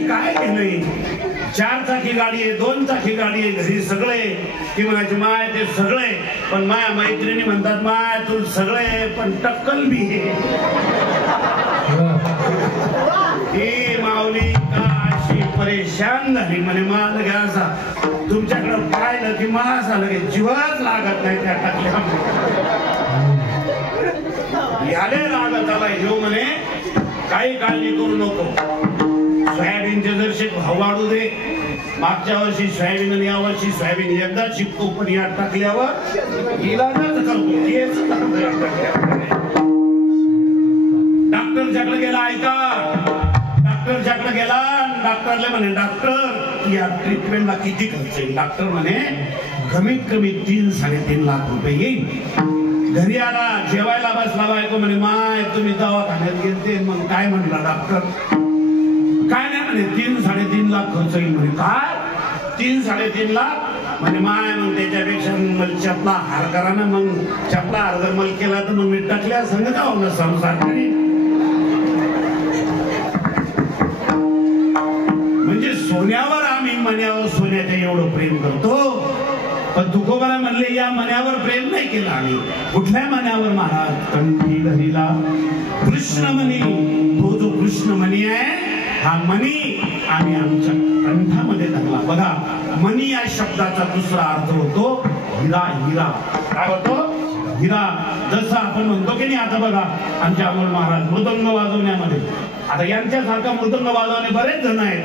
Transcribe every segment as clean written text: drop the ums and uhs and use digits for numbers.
सोन्याशी काय नाही, 4 चाकी गाडी आहे, 2 चाकी गाडी आहे, घरी सगळे ती म्हणायची माय ते सगळे, पण माया मैत्रिणी म्हणतात माय तू सगळे पण टक्कल बी आहे. ही माऊली का अशी परेशान झाली म्हणे मला घ्या असा तुमच्याकडं पाहिलं की मला असा लगे जीवच लागत नाही त्या टकल्या. याले लागत आला ह्यो म्हणे काही काळजी करू नको, सोयाबीनचे जरशे भाव वाढू दे. मागच्या वर्षी सोयाबीन आणि या वर्षी सोयाबीन एकदा शिकतो, पण या टाकल्यावर इलाजच करतो तेच डॉक्टरच्याकडे गेला. ऐका, डॉक्टरच्याकडे गेला, डॉक्टरला म्हणे डॉक्टर या ट्रीटमेंटला किती खर्च येईल? डॉक्टर म्हणे कमीत कमी 3-3.5 लाख रुपये येईल. घरी आला, जेवायला बसला, बायको म्हणे माय तुम्ही दवाखान्यात गेलते? मग काय म्हणला डॉक्टर? काय नाही म्हणे 3-3.5 लाख खर्च येईल. म्हणे काय 3-3.5 लाख? म्हणे माय मग त्याच्यापेक्षा मला चपला हार करा ना. मग चपला हार जर मला केला तर मग मी टाकल्या संग जाऊ ना संसार करी. म्हणजे सोन्यावर आम्ही मण्यावर सोन्याच्या एवढं प्रेम करतो, पण तुकोबाला म्हणले या मण्यावर प्रेम नाही केलं आम्ही. कुठल्या मण्यावर महाराज? कंठी धरीला कृष्णमणी. तो जो कृष्णमणी आहे हा मणी आम्ही आमच्या कंठामध्ये धरला. बघा, मणी या शब्दाचा दुसरा अर्थ होतो हिरा. हिरा काय होतो? हिरा. जसं आपण म्हणतो की नाही, आता बघा आमचे अमोल महाराज मृदंग वाजवण्यामध्ये, आता यांच्यासारखा मृदंग वाजवणे बरेच जण आहेत.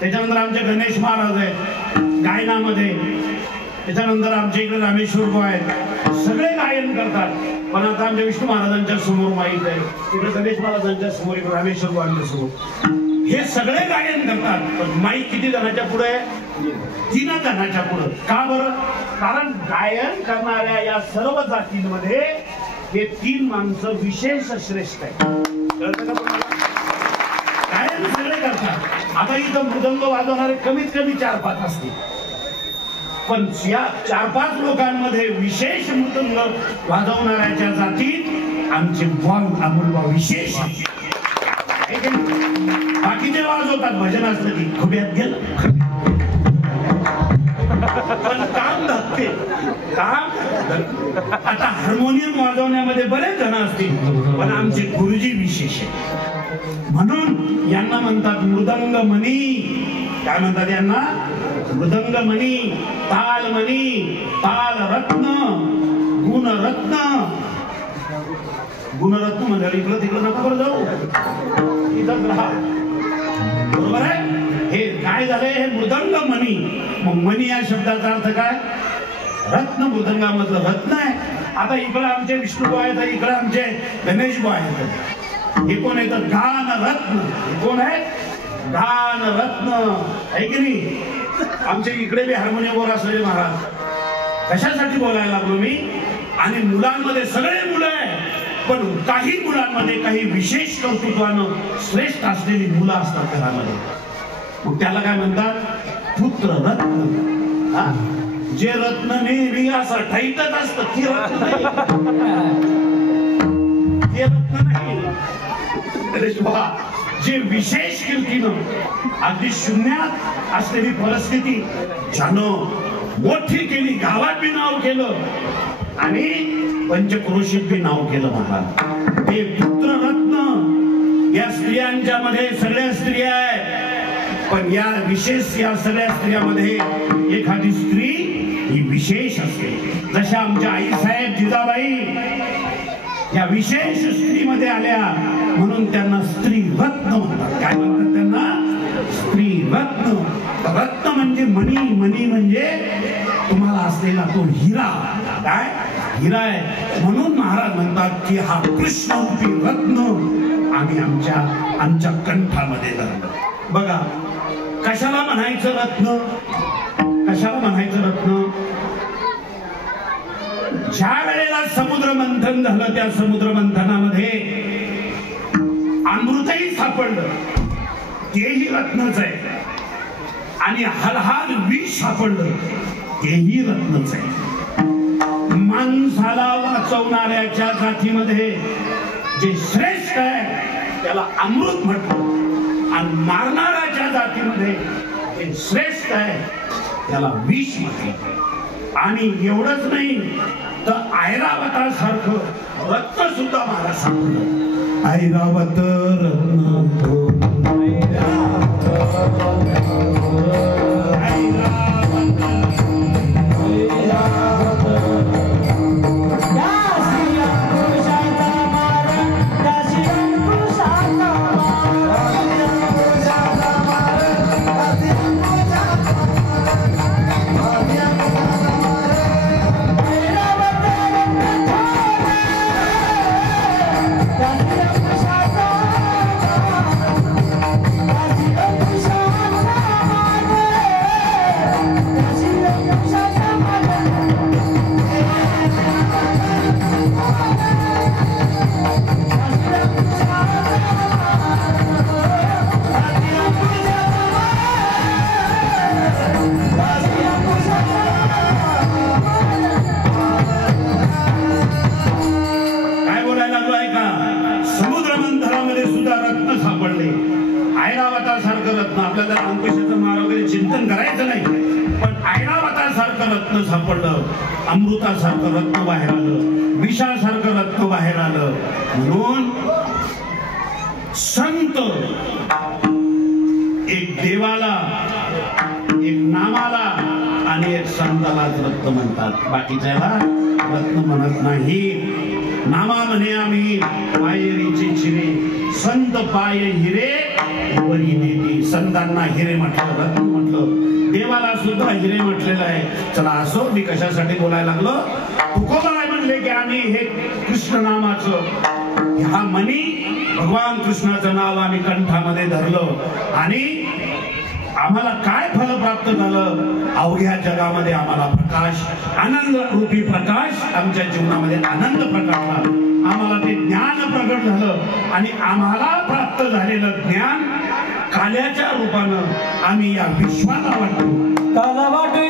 त्याच्यानंतर आमचे गणेश महाराज आहेत गायनामध्ये, त्याच्यानंतर आमच्या इकडे रामेश्वर भाऊ आहेत, सगळे गायन करतात. पण आता आमच्या विष्णू महाराजांच्या समोर माहीत आहे, तिकडे गणेश महाराजांच्या समोर, इकडे रामेश्वर भाऊंच्या समोर हे सगळे गायन करतात. पण माईक किती जणांच्या पुढे? 3 जणांच्या पुढे. का बरं? कारण गायन करणाऱ्या या सर्व जातींमध्ये हे 3 माणसं विशेष श्रेष्ठ आहेत. कळतं का तुम्हाला? गायन सगळे करतात. आता इथं मृदंग वाजवणारे कमीत कमी 4-5 असतील, पण या 4-5 लोकांमध्ये विशेष मृदंग वाजवणाऱ्याच्या जातीत आमचे अमोल विशेष. बाकीचे वाजवतात भजन असलं की खुब्यात गेलं, पण काम धकते काम. आता हार्मोनियम वाजवण्यामध्ये बरेच जण असतील, पण आमचे गुरुजी विशेष आहे. म्हणून यांना म्हणतात मृदंगमणी. काय म्हणतात यांना? मृदंगमणी, तालमणी, तालरत्न, गुणरत्न. गुणरत्न म्हणजे इकडं तिकडं नका बरं जाऊ, इथंच राहा. बरोबर आहे? हे काय झालंय? हे मृदंगमणी. मग मणी या शब्दाचा अर्थ काय? रत्न. मृदंगामधलं रत्न आहे. आता इकडं आमचे विष्णू आहेत, इकडं आमचे गणेश आहेत. हे कोण येतं? गानरत्न. हे कोण आहे? गानरत्न आहे की नाही? आमच्या इकडे बी हार्मोनियमवर असलेले महाराज. कशासाठी बोलायला लागलो मी? आणि मुलांमध्ये सगळे मुलं आहे, पण काही मुलांमध्ये काही विशेष कर्तृत्वानं श्रेष्ठ असलेली मुलं असतात घरामध्ये. मग त्याला काय म्हणतात? पुत्र रत्न. जे रत्न नेहमी असं ठाईतच असतं ते रत्न नाही, ते रत्न नाही. जे विशेष कीर्तीनं अगदी शून्यात असलेली परिस्थिती ज्यानं मोठी केली, गावात बी नाव केलं आणि पंचक्रोशीत बी नाव केलं महाराज. हे पुत्र रत्न. या स्त्रियांच्या मध्ये सगळ्या स्त्रिया आहेत, पण या विशेष या सगळ्या स्त्रियामध्ये एखादी स्त्री ही विशेष असते. जशा आमच्या आई साहेब जिजाबाई या विशेष स्त्रीमध्ये आल्या, म्हणून त्यांना स्त्री रत्न म्हणतात. काय म्हणतात त्यांना? स्त्री रत्न. रत्न म्हणजे मणी. मणी म्हणजे तुम्हाला असलेला तो हिरा. काय? हिरा आहे. म्हणून महाराज म्हणतात की हा कृष्णरूपी रत्न आम्ही आमच्या कंठामध्ये धरलं. बघा, कशाला म्हणायचं रत्न? कशाला म्हणायचं रत्न? ज्या वेळेला समुद्र मंथन झालं, त्या समुद्र मंथनामध्ये अमृतही सापडलं, तेही रत्नच आहे. आणि हलहाल विष सापडलं, तेही रत्नच आहे. माणसाला वाचवणाऱ्याच्या जातीमध्ये जे श्रेष्ठ आहे त्याला अमृत म्हटलं, आणि मारणाऱ्याच्या जातीमध्ये एक श्रेष्ठ आहे त्याला विष म्हटलं. आणि एवढंच नाही तर ऐरावता सारखं रत्न सुद्धा मला सांगलं. ऐरावत रत्न सापडलं, अमृतासारखं रत्न बाहेर आलं, विषासारखं रत्न बाहेर आलं. म्हणून संत एक देवाला, एक नामाला आणि एक संतालाच रत्न म्हणतात, बाकीच्याला रत्न म्हणत नाही. नामा म्हणे आम्ही पायरीचे चिरे, संत पाय हिरे वरी देती. संतांना हिरे म्हटलं, रत्न म्हटलं, देवाला सुद्धा हिरे म्हटलेलं आहे. चला असो, मी कशासाठी बोलायला लागलो. तुकोबाराय म्हणले की आम्ही हे कृष्ण नामाचं, हा मनी भगवान कृष्णाचं नाव आम्ही कंठामध्ये धरलं आणि आम्हाला काय फल प्राप्त झालं. अवघ्या जगामध्ये आम्हाला प्रकाश, आनंद रूपी प्रकाश आमच्या जीवनामध्ये आनंद प्रकाशला, आम्हाला ते ज्ञान प्रगट झालं आणि आम्हाला प्राप्त झालेलं ज्ञान काल्याच्या रूपानं आम्ही या विश्वाला वाटतो. काला वाटू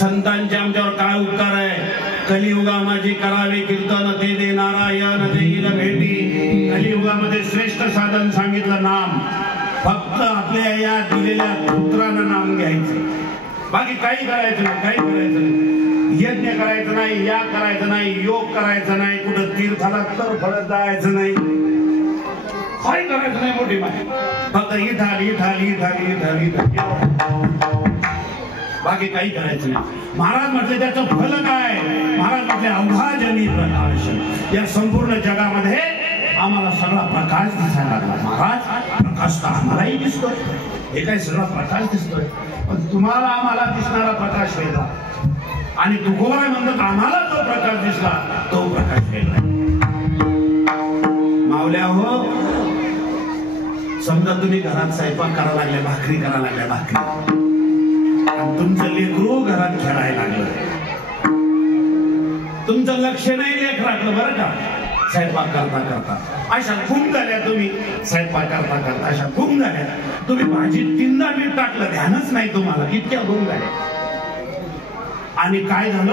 संतांच्या आमच्यावर काय उपकार आहे. कलियुगा माझी करावे कीर्तन ते दे नारायण देईल भेटी. कलियुगामध्ये श्रेष्ठ साधन सांगितलं नाम. फक्त आपल्या या दिलेल्या पुत्रानं नाम घ्यायचं, बाकी काही करायचं नाही, काही करायचं नाही. यज्ञ करायचं नाही, याग करायचं नाही, योग करायचं नाही, कुठं तीर्थाला तर फळत जायचं नाही, काही करायचं नाही. मोठी माहिती फक्त इथाली इथाली इथाली इथाली इथाली, बाकी काही करायचं नाही. महाराज म्हटले त्याचं फल काय. महाराज म्हटले अवघा जनी प्रकाश. या संपूर्ण जगामध्ये आम्हाला सगळा प्रकाश दिसायला लागला. महाराज प्रकाश तर आम्हालाही दिसतोय, हे काही सगळा प्रकाश दिसतोय, पण तुम्हाला आम्हाला दिसणारा प्रकाश वेगळा. आणि तुकोबाराय म्हणतात आम्हाला जो प्रकाश दिसला तो प्रकाश वेगळा. मावल्या हो, समजा तुम्ही घरात स्वयंपाक करायला लागले, भाकरी करायला लागल्या, भाकरी, तुमचं लेकरू घरात खेळायला लागलं, तुमचं लक्ष नाही लेकराकडं बरं का. स्वयंपाक करता करता अशा गुम झाल्या, तुम्ही स्वयंपाक करता करता अशा गुम झाल्या. तुम्ही भाजीत 3दा मीठ टाकलं, ध्यानच नाही तुम्हाला, इतक्या गुम झाल्या. आणि काय झालं,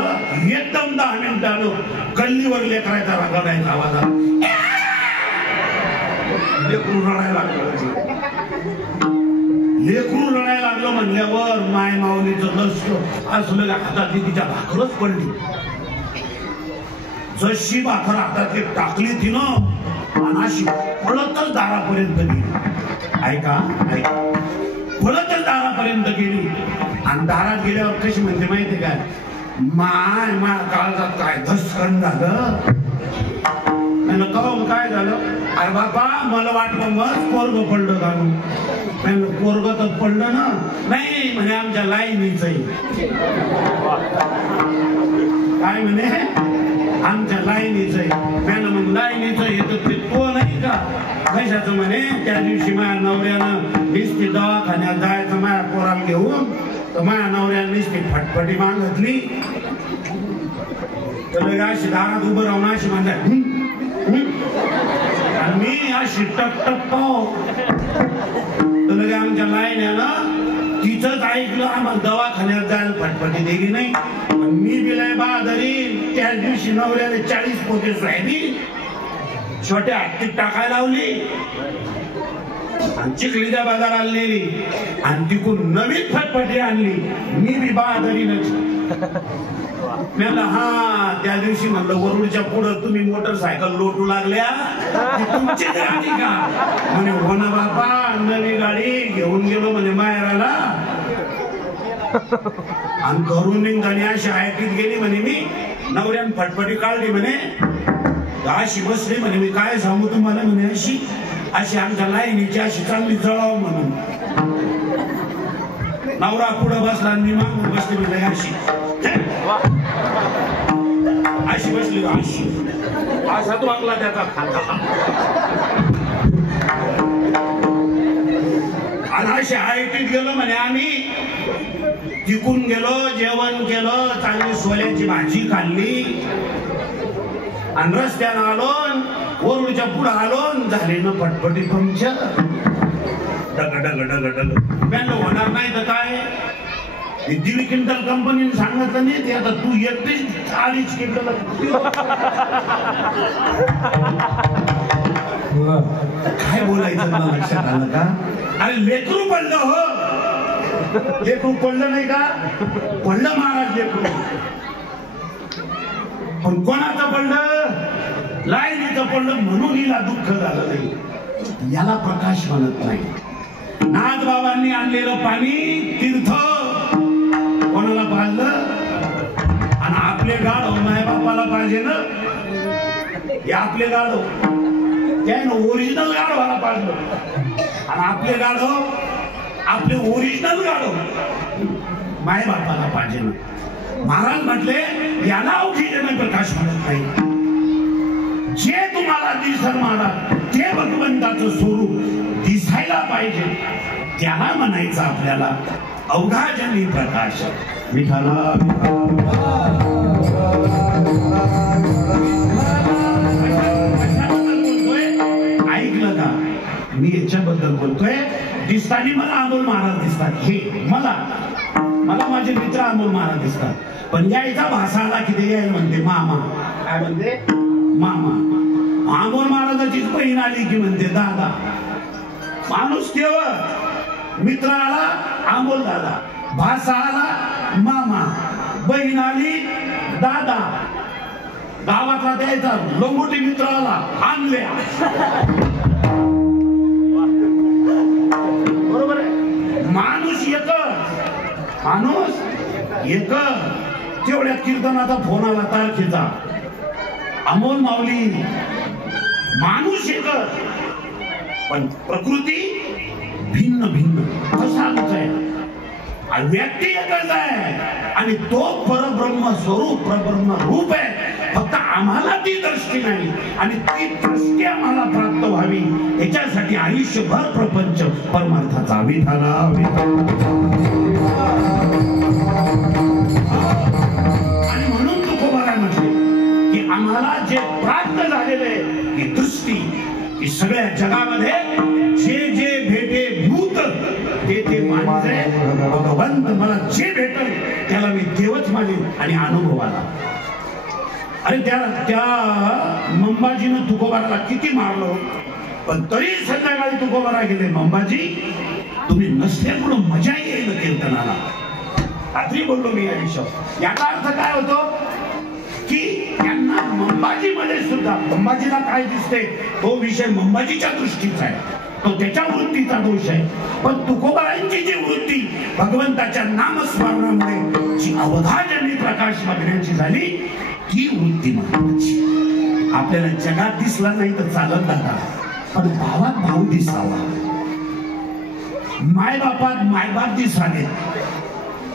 एकदम 10 मिनिटानं गल्लीवर लेकरायचा रगडायचा आवाज आला, लेकरू रडायला लागलं. लेकरू रडायला लागलं म्हणल्यावर माय माऊलीचं लक्ष असलं हातात तिच्या भाकरच पडली. जशी भाकर हातात टाकली तिनं अनाशी पळतच दारापर्यंत गेली. ऐका ऐका, पळतच दारापर्यंत गेली आणि दारात गेल्यावर कशी म्हणते माहितीये काय, माय माय काळजात काय धस्कन झालं. काय झालं? अरे बाबा मला वाटलं मग पोरग पडलं घालून. पोरग तर पडलं ना. नाही म्हणे आमच्या लाईनीच आहे. काय म्हणे आमच्या लाईनीच आहे. मग लाईनीच येत ते तो नाही का कशाचं म्हणे. त्या दिवशी माझ्या नवऱ्यानं नुसती दवाखान्यात जायचं माझ्या पोराला घेऊन, तर माझ्या नवऱ्यानं नुसती फटफटी मागितली. तर अशी दारात उभं राहून अशी म्हणल्या मी अशी टपटपतो. तर लगे आमच्या लाईन्यानं तिचंच ऐकलं. आम्हाला दवाखान्यात जायला फटफटी दिली नाही. मी बिलाय बहादरी त्या दिवशी नवऱ्याने 40 पोते सोयाबीन छोट्या हत्तीत टाकायला लावली आणि चिखलीच्या बाजाराला नेली आणि तिकून नवीन फटफटी आणली. मी बी बहादरीनच म्हणलं हा त्या दिवशी म्हणलं वरुडच्या पुढं तुम्ही मोटरसायकल लोटू लागल्या तुमची गाडी का म्हणे. हो ना बापा नवी गाडी घेऊन गेलो म्हणे माहेराला आणि घरून निघताना अशी आयटीत गेली म्हणे. मी नवऱ्यान फटफटी काढली म्हणे. अशी बसली म्हणे. मी काय सांगू तुम्हाला म्हणे. अशी अशी आमच्या लाईनीची अशी चांगली जळाव म्हणून. नवरा पुढं बसला आणि मी मागून बसली म्हणजे अशी अशी बसली अशी असाच वागला त्याचा खाता. आणि अशी आयटीत गेलो म्हणे आम्ही. तिकून गेलो जेवण केलं चांगली सोल्याची भाजी खाल्ली आणि रस्त्यानं आलो वरुडच्या पुढे आलो झाले ना फटफटी पंक्चर. डग डग डग डग म्हणलं होणार नाही तर काय. 1.5 क्विंटल कंपनीने सांगितलं नाही ते आता तू एकटीच 2.5 क्विंटल. काय बोलायचं मला लक्षात आलं का. अरे लेकरू पडलं हो. लेकरू पडलं नाही का. पडलं महाराज लेकरू. पण कोणाचं पडलं लाईनीचं पडलं म्हणून हिला दुःख झालं नाही. याला प्रकाश म्हणत नाही. नाथ बाबांनी आणलेलं पाणी तीर्थ कोणाला पाजलं आणि आपले गाढव माय बापाला पाहिजे ना. हे आपले गाढव त्यानं ओरिजिनल गाढवाला पाजलं आणि आपले गाढव आपले ओरिजिनल गाढव माय बापाला पाहिजे ना. महाराज म्हटले याला औषध प्रकाश म्हणत नाही. जे तुम्हाला दिसर महाराज ते भगवंताचं स्वरूप दिसायला पाहिजे त्याला म्हणायचं आपल्याला अवघाजनी प्रकाश. विठाला बोलतोय ऐकलं का. मी याच्याबद्दल बोलतोय. दिसतानी मला अमोल महाराज दिसतात. हे मला मला माझे मित्र अमोल महाराज दिसतात. पण यायचा भाषा आला की ते यायला म्हणते मामा. काय म्हणते मामा. अमोल महाराजाचीच बहीण आली की म्हणते दादा. माणूस केवळ मित्र आला अमोल दादा, भाषा आला मामा, बहीण आली दादा, गावातला द्यायचा लंगोटी मित्र आला आणल्या. बरोबर आहे. माणूस एकच. माणूस एकच. तेवढ्यात कीर्तनाचा फोन आला तारखेचा. अमोल माऊली माणूस एकच पण प्रकृती भिन्न भिन्न. तसाच आहे. व्यक्ती एकच आहे आणि तो परब्रह्म स्वरूप परब्रह्म रूप आहे. फक्त आम्हाला ती दृष्टी नाही आणि ती दृष्टी आम्हाला प्राप्त व्हावी याच्यासाठी आयुष्यभर प्रपंच परमार्थाचा विठाला. आणि म्हणून तुकोबाला म्हटले की आम्हाला जे प्राप्त झालेले ही दृष्टी की सगळ्या जगामध्ये जे जे भेटे भूत ते मानते भगवंत. मला जे भेटल त्याला मी देवच मानेन आणि अनुभव आला. अरे त्या मंबाजीनं तुकोबाराला किती मारलं पण तरी संध्याकाळी तुकोबारा गेले. मंबाजी तुम्ही नसल्यामुळं मजा येईल कीर्तनाला. रात्री बोललो मी या विषयावर. याचा अर्थ काय होतो की त्यांना मंबाजीमध्ये सुद्धा मंबाजीला काय दिसते तो विषय मंबाजीच्या दृष्टीचा आहे, तो त्याच्या वृत्तीचा दोष आहे. पण तुकोबारांची जी वृत्ती भगवंताच्या नामस्मरणामुळे जी अवघाजनी प्रकाश बघण्याची झाली ती वृत्ती महत्वाची. आपल्याला जगात दिसला नाही तर चालत दादा, पण भावात भाऊ दिसावा, मायबापात मायबाप दिसावे.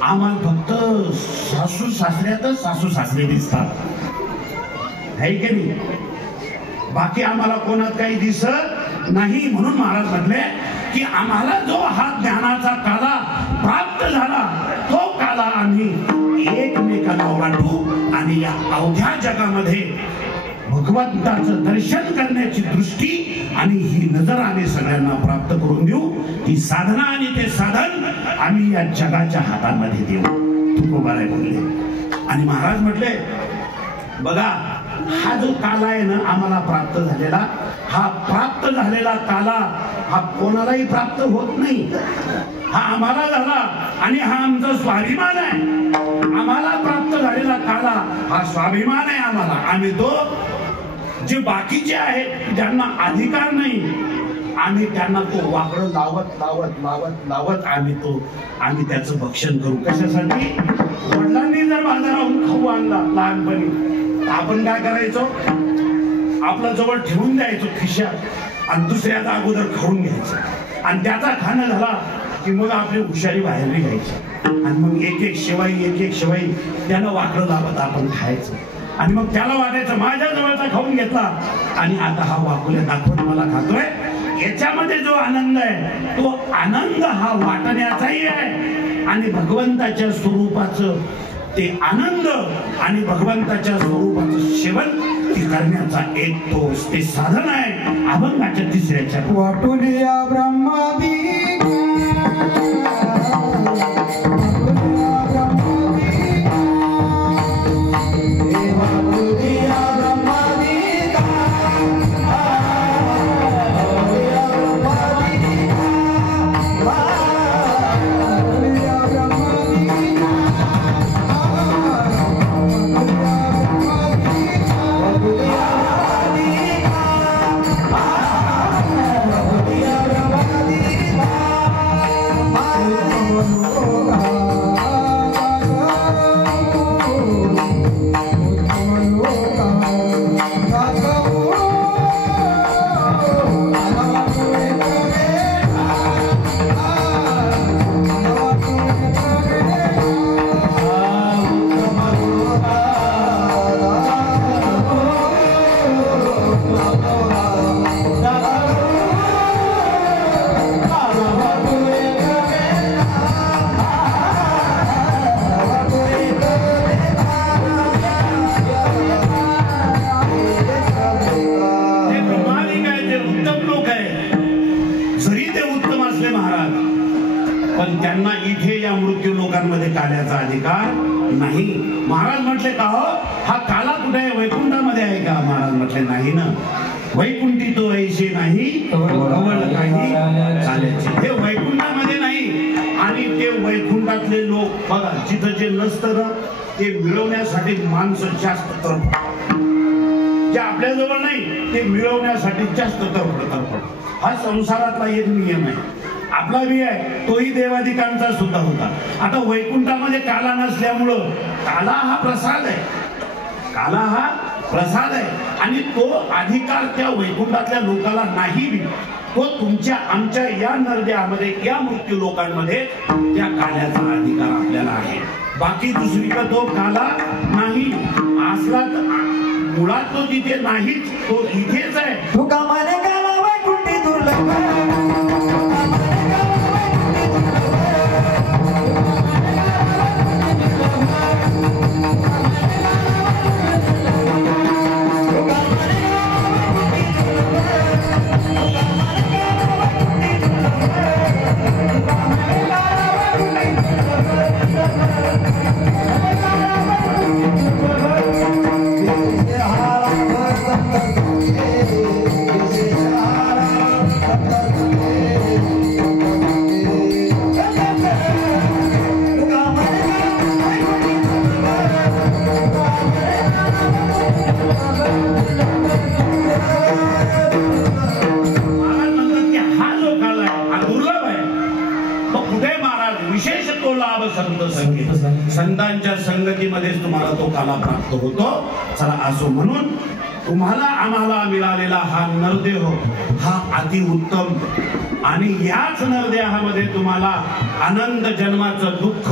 आम्हाला फक्त सासू सासऱ्यातच सासू सासरे दिसतात है की नाही, बाकी आम्हाला कोणात काही दिसत नाही. म्हणून महाराज म्हटले की आम्हाला जो हा ज्ञानाचा काला प्राप्त झाला तो काला आम्ही एकमेकाला वाटू आणि या अवघ्या जगामध्ये भगवंताचं दर्शन करण्याची दृष्टी आणि ही नजर आम्ही सगळ्यांना प्राप्त करून देऊ. ही साधना आणि ते साधन आम्ही या जगाच्या हातामध्ये देऊ. तुकोबाराय बोलले. आणि महाराज म्हटले बघा हा जो काला आहे ना आम्हाला प्राप्त झालेला, हा प्राप्त झालेला काला हा कोणालाही प्राप्त होत नाही. हा आम्हाला झाला आणि हा आमचा स्वाभिमान आहे. आम्हाला प्राप्त झालेला काला हा स्वाभिमान आहे आम्हाला. आम्ही तो जे बाकीचे आहेत ज्यांना अधिकार नाही आम्ही त्यांना तो वाकडं लावत लावत लावत लावत आम्ही त्याचं भक्षण करू. कशासाठी? वडिलांनी जर बाजाराहून खाऊ आणला लहानपणी आपण काय करायचो, आपल्या जवळ ठेवून द्यायचो खिशात आणि दुसऱ्याचा अगोदर खाऊन घ्यायचं आणि त्याचा खाणं झाला की मग आपली हुशारी बाहेर निघायची आणि मग एक एक शेवाई त्यानं वाकडं लावत आपण खायचं आणि मग त्याला वाटायचं माझ्या जवळचा खाऊन घेतला आणि आता हा वाकुल्या दाखवत मला खातोय. याच्यामध्ये जो आनंद आहे तो आनंद हा वाटण्याचाही आहे आणि भगवंताच्या स्वरूपाचं ते आनंद आणि भगवंताच्या स्वरूपाचं सेवन ते करण्याचा एक तो ते साधन आहे. अभंगाच्या तिसऱ्याच्या वाटुलिया ब्रह्मादी काल्याचा अधिकार नाही. महाराज म्हटले का हो हा काला कुठे आहे, वैकुंठामध्ये आहे का? महाराज म्हटले नाही ना, वैकुंठी तो ऐसे नाही काही काल्याचे. हे वैकुंठामध्ये नाही आणि ते वैकुंठातले लोक बघा जिथं जे नसतं ना ते मिळवण्यासाठी माणसं जास्त तरफड, जे आपल्या जवळ नाही ते मिळवण्यासाठी जास्त तरफड. हा संसारातला एक नियम आहे. आपला बी आहे तोही देवाधिकांचा सुद्धा होता. आता वैकुंठामध्ये काला नसल्यामुळं काला हा प्रसाद आहे, काला हा प्रसाद आहे आणि तो अधिकार त्या वैकुंठातल्या लोकाला नाही. तो तुमच्या आमच्या या नरदेहामध्ये या मृत्यू लोकांमध्ये त्या काल्याचा अधिकार आपल्याला आहे. बाकी दुसरीकडे तो काला नाही असला तर मुळात तो तिथे नाहीच, तो इथेच आहे. तो कामाने काला वैकुंठी दुर्लभ तुम्हाला प्राप्त होतो. चला असो म्हणून तुम्हाला आम्हाला मिळालेला हा नरदेह हा अतिउत्तम आणि याच नरदेहामध्ये तुम्हाला अनंत जन्माचं दुःख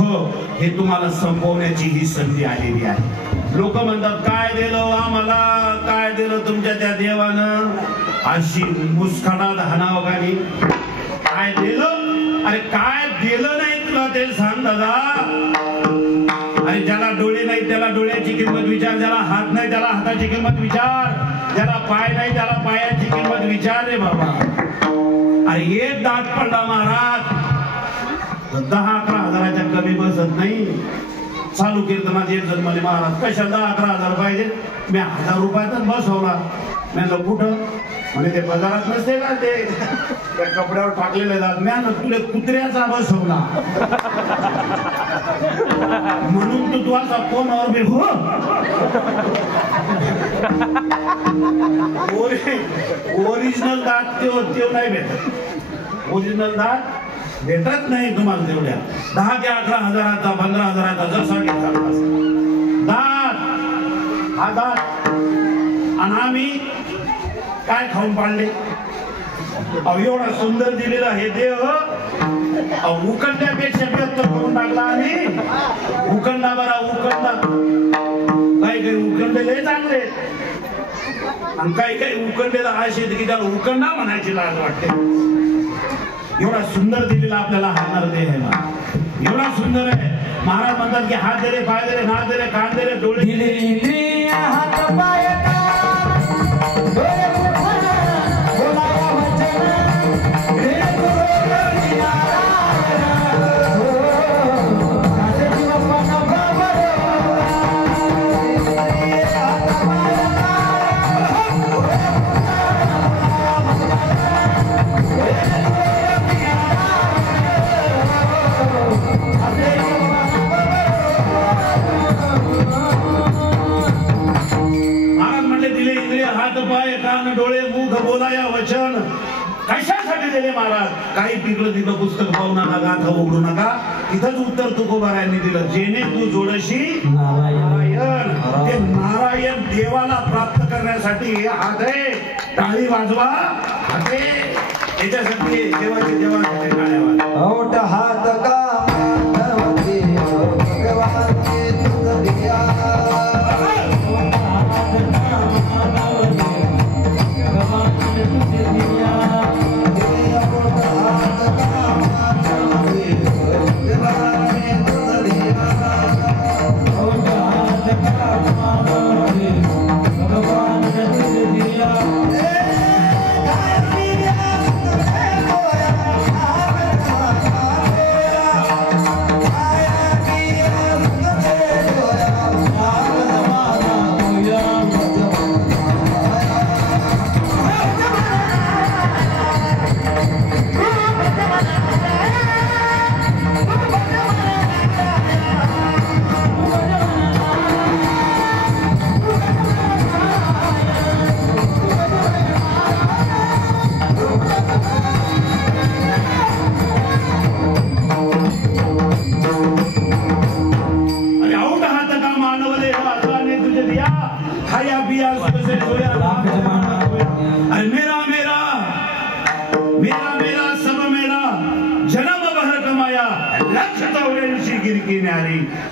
हे तुम्हाला संपवण्याची ही संधी आलेली आहे. लोक म्हणतात काय दिलं आम्हाला, काय दिलं तुमच्या त्या देवानं, अशी मुस्कानात हाणावगानी काय दिलं, अरे काय दिलं नाही तुला ते सांग दादा. अरे ज्याला डोळे नाही त्याला डोळ्याची किंमत विचार, ज्याला हात नाही त्याला हाताची किंमत विचार, ज्याला पाय नाही त्याला पायाची किंमत विचार रे बाबा. अरे एक दात पडला महाराज 10-11 हजाराच्या कमी बसत नाही. चालू कीर्तनात एक जण म्हणे महाराज कशा 10-11 हजार पाहिजे, मी 1000 रुपयातच बसवला. म्हणलं कुठं, म्हणे ते बाजारात नसते का ते त्या कपड्यावर टाकलेले जात, मी तुला कुत्र्याचा बसवला म्हणून तू असा फोनवर बी हो. ओरिजिनल दात ते नाही भेटत, ओरिजिनल दात भेटत नाही तुम्हाला तेवढ्या 10 ते 11 हजाराचा 15 हजाराचा जसा घेतला दात हा दात. आणि आम्ही काय खाऊन पाडले, एवढा सुंदर दिलेला हे देह उकंड्यापेक्षा व्यक्त करून टाकला. आणि उकंडा बरा उकंडा, काही काही उकंडे लय चांगले आणि काही काही उकंडेला असे की त्याला उकंडा म्हणायची लाज वाटते. एवढा सुंदर दिलेला आपल्याला हाणार देह आहे ना, एवढा सुंदर आहे. महाराज म्हणतात की हात दे रे, पाय दे रे, नाक दे रे, कान दे रे, डोळे दिले इंद्रिय हात पाय डोळे मुख बोलाया वचन कशासाठी दिले महाराज. काही तिकडं तिकडं पुस्तक पाहू नका, गाथा उघडू नका. तिथंच उत्तर तुकोबारायांनी दिलं, जेणे तू जोडशी नारायण. ते नारायण देवाला प्राप्त करण्यासाठी हात आहे, टाळी वाजवा हाते, याच्यासाठी देवाचे देवासाठी टाळ्या वाजवा. ओठ हात का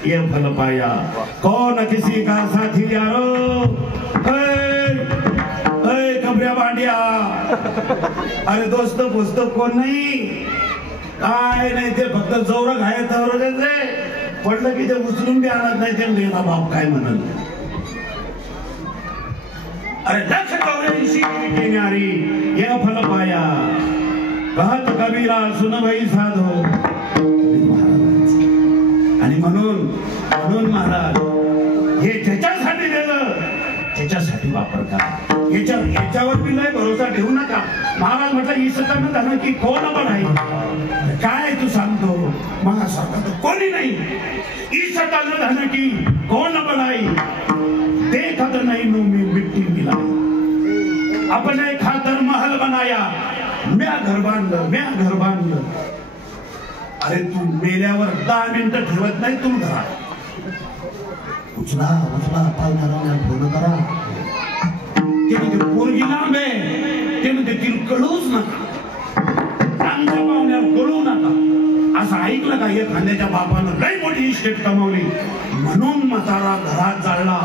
ये फल पाया कौन किसी का साथी यारो. कपड्या भांड्या अरे दोस्त पुस्तक कोण नाही, काय नाही, ते फक्त जवळ घाय तवरच पडलं की ते उचलून बी आणत नाही. ते बाप काय म्हणल, अरे लक्ष कवरेशी गिरकिनारी ये फल पाया कहत कबीरा सुन भाई साधो. आणि म्हणून महाराज हे ज्याच्यासाठी दिलं त्याच्यासाठी वापर करा. याच्यावर बी नाही भरोसा ठेवू नका. महाराज म्हटलं इसकानं झालं की कोण पण आहे, काय तू सांगतो माझ्यासारखं तर कोणी नाही. इसकानं झालं की कोण पण आहे, देखत नाही नो मी मिट्टी मिला, अपने खातर महल बनाया, म्या घर बांधलं. अरे तू मेल्यावर 10 मिनिटं ठेवत नाही तू घरात, उचला उचला पाहुण्याला फोन करा. ते म्हणजे पोरगी लांब आहे, ते म्हणजे तिला कळूच नका, आमच्या पाहुण्याला कळू नका. असं ऐकलं का? हे खांद्याच्या बापानं लई मोठी इस्टेट कमावली म्हणून म्हातारा घरात जाळला.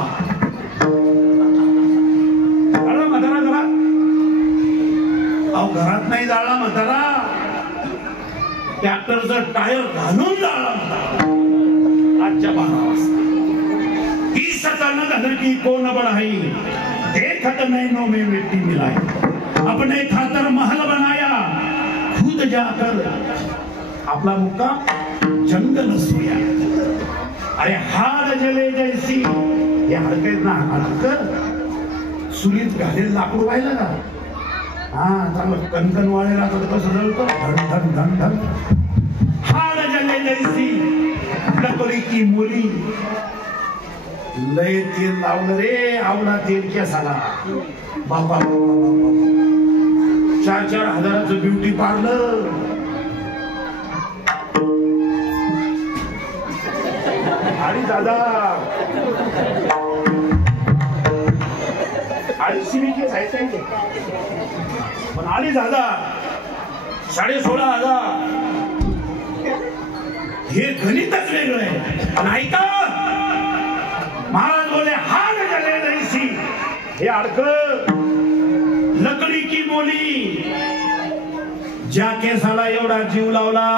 म्हातारा घरात, अहो घरात नाही जाळला म्हातारा, ट्रॅक्टरचं टायर घालून जाळला रातच्या 12 वाजता. इस अचानक घर की कौन बढ़ाई, देखत नैनों में मिट्टी मिलाई, अपने खातर महल बनाया खुद जाकर, आपला मुक्काम जंगल सोया. अरे हाड जले जैसी, हे हडकत ना हडक सुलीत घालेल लाकूड व्हायला का? हा चांगलं कणकण वाळे राहतं कसं जळतं, धन धन धन धन. हाड जले जैसी लकड़ी की मुली, लय तेल लावलं रे आवला तेल केसाला. बाबा 4-4 हजाराचं ब्युटी पार्लर. आणि दादा पण आली दादा 16,500. हे गणितच वेगळं आहे. पण ऐका महाराज बोले हाड जले जैसी, हे अडक लकडी की बोली, ज्या केसाला एवढा जीव लावला.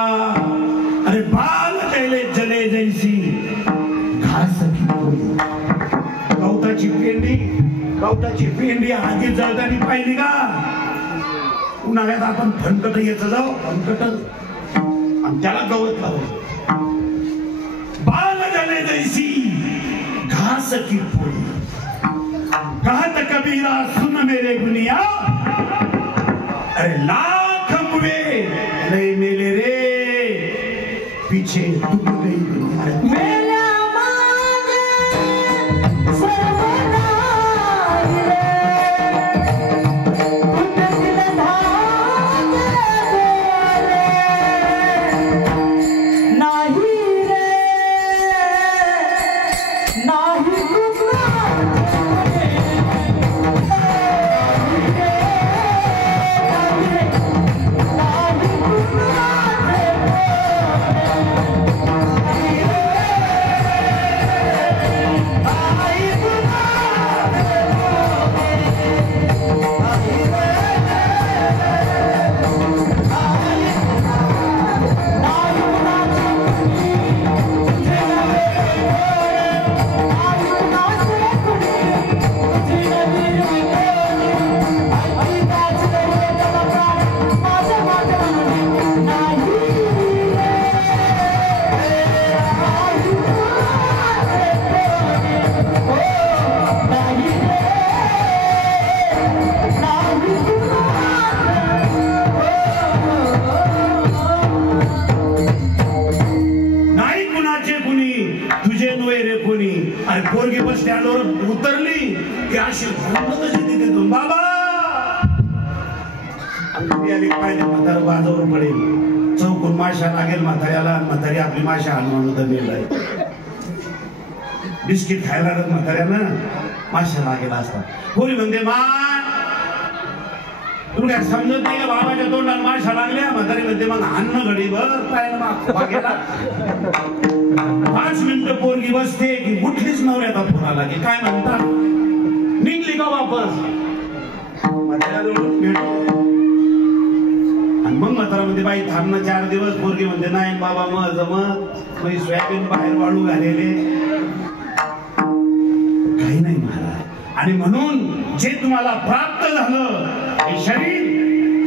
अरे बाल जले जले जैसी, घास की बोली. गवताची पेंडी आधी जळताना पाहिली का? उन्हाळ्यात आपण फणकट येत जाऊ, फणकट आणि त्याला गवत लावू. बाल जले जैसी घास की फूली, कहत कबीरा सुन मेरे गुनिया, अरे लाख हुए नहीं मिले रे, पीछे डूब गई दुनिया. पोरगी बस स्टँडवर उतरली की अशी बाबा आली पाहिजे. म्हातारा बाजावर पडेल, चौकून माशा लागेल म्हाताऱ्याला. म्हातारी आपली माशा आणून दमेल. बिस्किट खायला म्हाताऱ्यानं माशा लागेल असतात. पोरी म्हणते मा तुला काय समजत नाही का? बाबाच्या तोंडाला माशा लागल्या. म्हातारी म्हणते मग अन्न घडीभर पाहिजे. 5 मिनिटं पोरगी बसते की कुठलीच नवऱ्याचा फोन आला की काय म्हणतात, निघली का वापस? आणि मग म्हातारा म्हणते बाई थांबणं 4 दिवस. पोरगी म्हणते नाही बाबा मग जमत, मग सोयाबीन बाहेर वाळू घालेले, काही नाही महाराज. आणि म्हणून जे तुम्हाला प्राप्त झालं हे शरीर,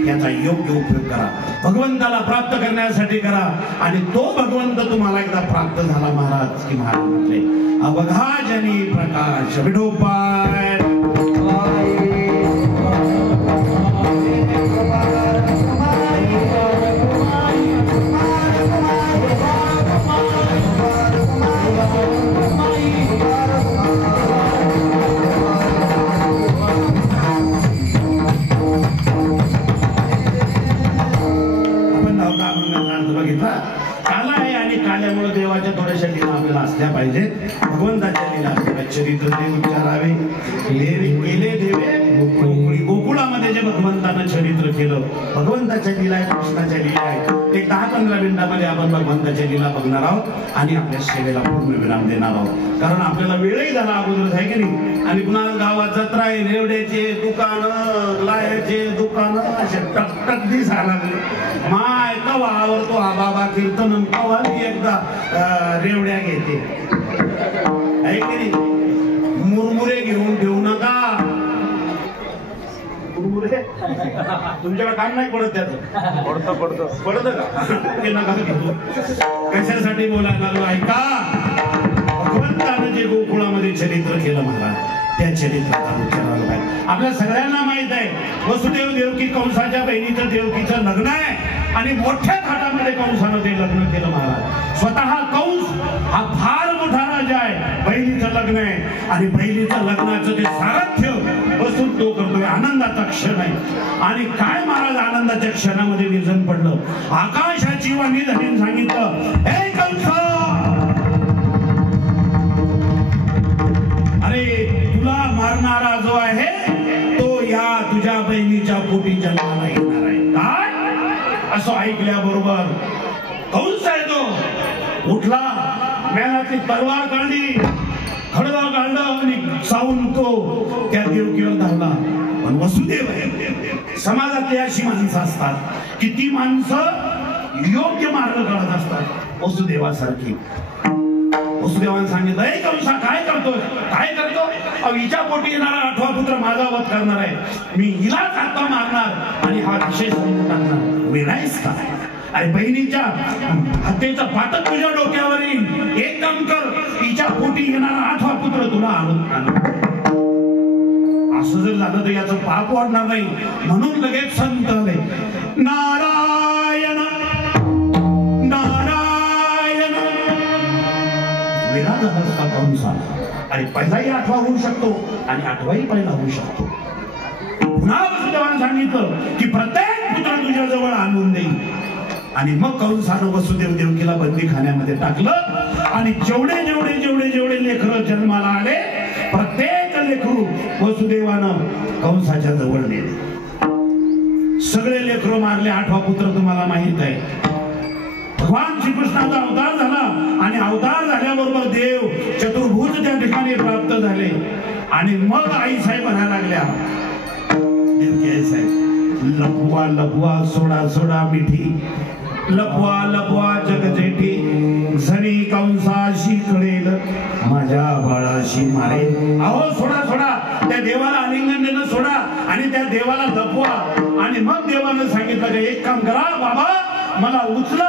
याचा योग्य उपयोग करा. भगवंताला प्राप्त करण्यासाठी करा. आणि तो भगवंत तुम्हाला एकदा प्राप्त झाला महाराज की महाराज म्हटले अवघा जनी प्रकाश विठोबाय. काला आहे आणि काल्यामुळे देवाच्या थोड्याशा लीला आपल्याला असल्या पाहिजे, भगवंताच्या लीला. विचारावे केले देवे गोकुळामध्ये जे भगवंतानं चरित्र केलं, भगवंताच्या लीला आहे, कृष्णाच्या लीला आहे. एक 10-15 मिनिटांमध्ये आपण भगवंताच्या लीला बघणार आहोत आणि आपल्या सेवेला पूर्ण विराम देणार आहोत. कारण आपल्याला वेळही झाला अगोदर आहे की नाही. आणि पुन्हा गावात जत्रा आहे, रेवड्याचे दुकानं, लाह्याचे दुकानं असे टकटक दिसायला लागले. माय कवा आवडतो हा बाबा कीर्तन, कवा एकदा रेवड्या घेते आहे की नाही. मुरमुरे घेऊन ठेवू नका, तुमच्याकडे काम नाही पडत, त्याचं पडत का ते नका घेऊ. कशासाठी बोलायला लागलो ऐका. भगवंतानं जे गोकुळामध्ये चरित्र केलं महाराज, त्या चरित्राचा विचार आला पाहिजे. आपल्या सगळ्यांना माहित आहे वसुदेव देवकी कंसाच्या बहिणीचं देवकीचं लग्न आहे आणि मोठ्या थाटामध्ये कंसानं ते लग्न केलं महाराज. स्वतः कंस हा फार मोठा राजा आहे, बहिणीचं लग्न आहे आणि बहिणीचं लग्नाचं ते सारथ्य बसून तो करतोय. आनंदाचा क्षण आहे आणि काय महाराज आनंदाच्या क्षणामध्ये विजन पडलं. आकाशाची वाणी धनीन सांगितलं, हे कंस, अरे तुला मारणारा जो आहे तो या तुझ्या बहिणीच्या पोटी जन्माला येणार आहे. काय असं ऐकल्याबरोबर कंस आहे तो उठला, मेनाची तलवार काढली, खडगा काढला आणि चावून तो त्या देवकीवर धावला. पण वसुदेव आहे, समाजातली अशी माणसं असतात की ती माणसं योग्य मार्ग काढत असतात. वसुदेवासारखी वसुदेवाने सांगितलं, हे कंसा काय करतोय, काय करतो. हिच्या पोटी येणारा 8वा पुत्र माझा वध करणार आहे, मी हिलाच आता मारणार आणि हा विषय समजून टाकणार. वेळायच का. अरे बहिणीच्या हत्येचं पातक तुझ्या डोक्यावर येईल. एक काम कर, हिच्या पोटी येणारा 8वा पुत्र तुला आणून. असं जर झालं तर याचं पाप वाढणार नाही. म्हणून लगेच संत आले, नारायण नारायण. वेळा झालाच का कंसा. आणि पहिलाही 8वा होऊ शकतो आणि 8वाही पहिला होऊ शकतो. पुन्हा वसुदेवाने सांगितलं की प्रत्येक पुत्र तुझ्या जवळ आणून देईल. आणि मग कंसानं वसुदेव देवकीला बंदी खाण्यामध्ये टाकलं आणि जेवढे जेवढे जेवढे जेवढे लेकरं जन्माला आले प्रत्येक लेकरू वसुदेवानं कंसाच्या जवळ नेले. सगळे लेकरं मारले. 8वा पुत्र तुम्हाला माहित आहे, भगवान श्रीकृष्णाचा अवतार झाला आणि अवतार झाल्याबरोबर देव चतुर्भुज त्या ठिकाणी प्राप्त झाले. आणि मग आई साहेब म्हणायला लागल्या, देवकी आई साहेब, लपवा लपवा सोडा सोडा मिठी, लपवा लपवा जग जेठी, झणी कंसाशी कळेल माझ्या बाळाशी मारेल. अहो सोडा सोडा, त्या देवाला आलिंगन देणं सोडा आणि त्या देवाला लपवा. आणि मग देवानं सांगितलं की एक काम करा बाबा, मला उचला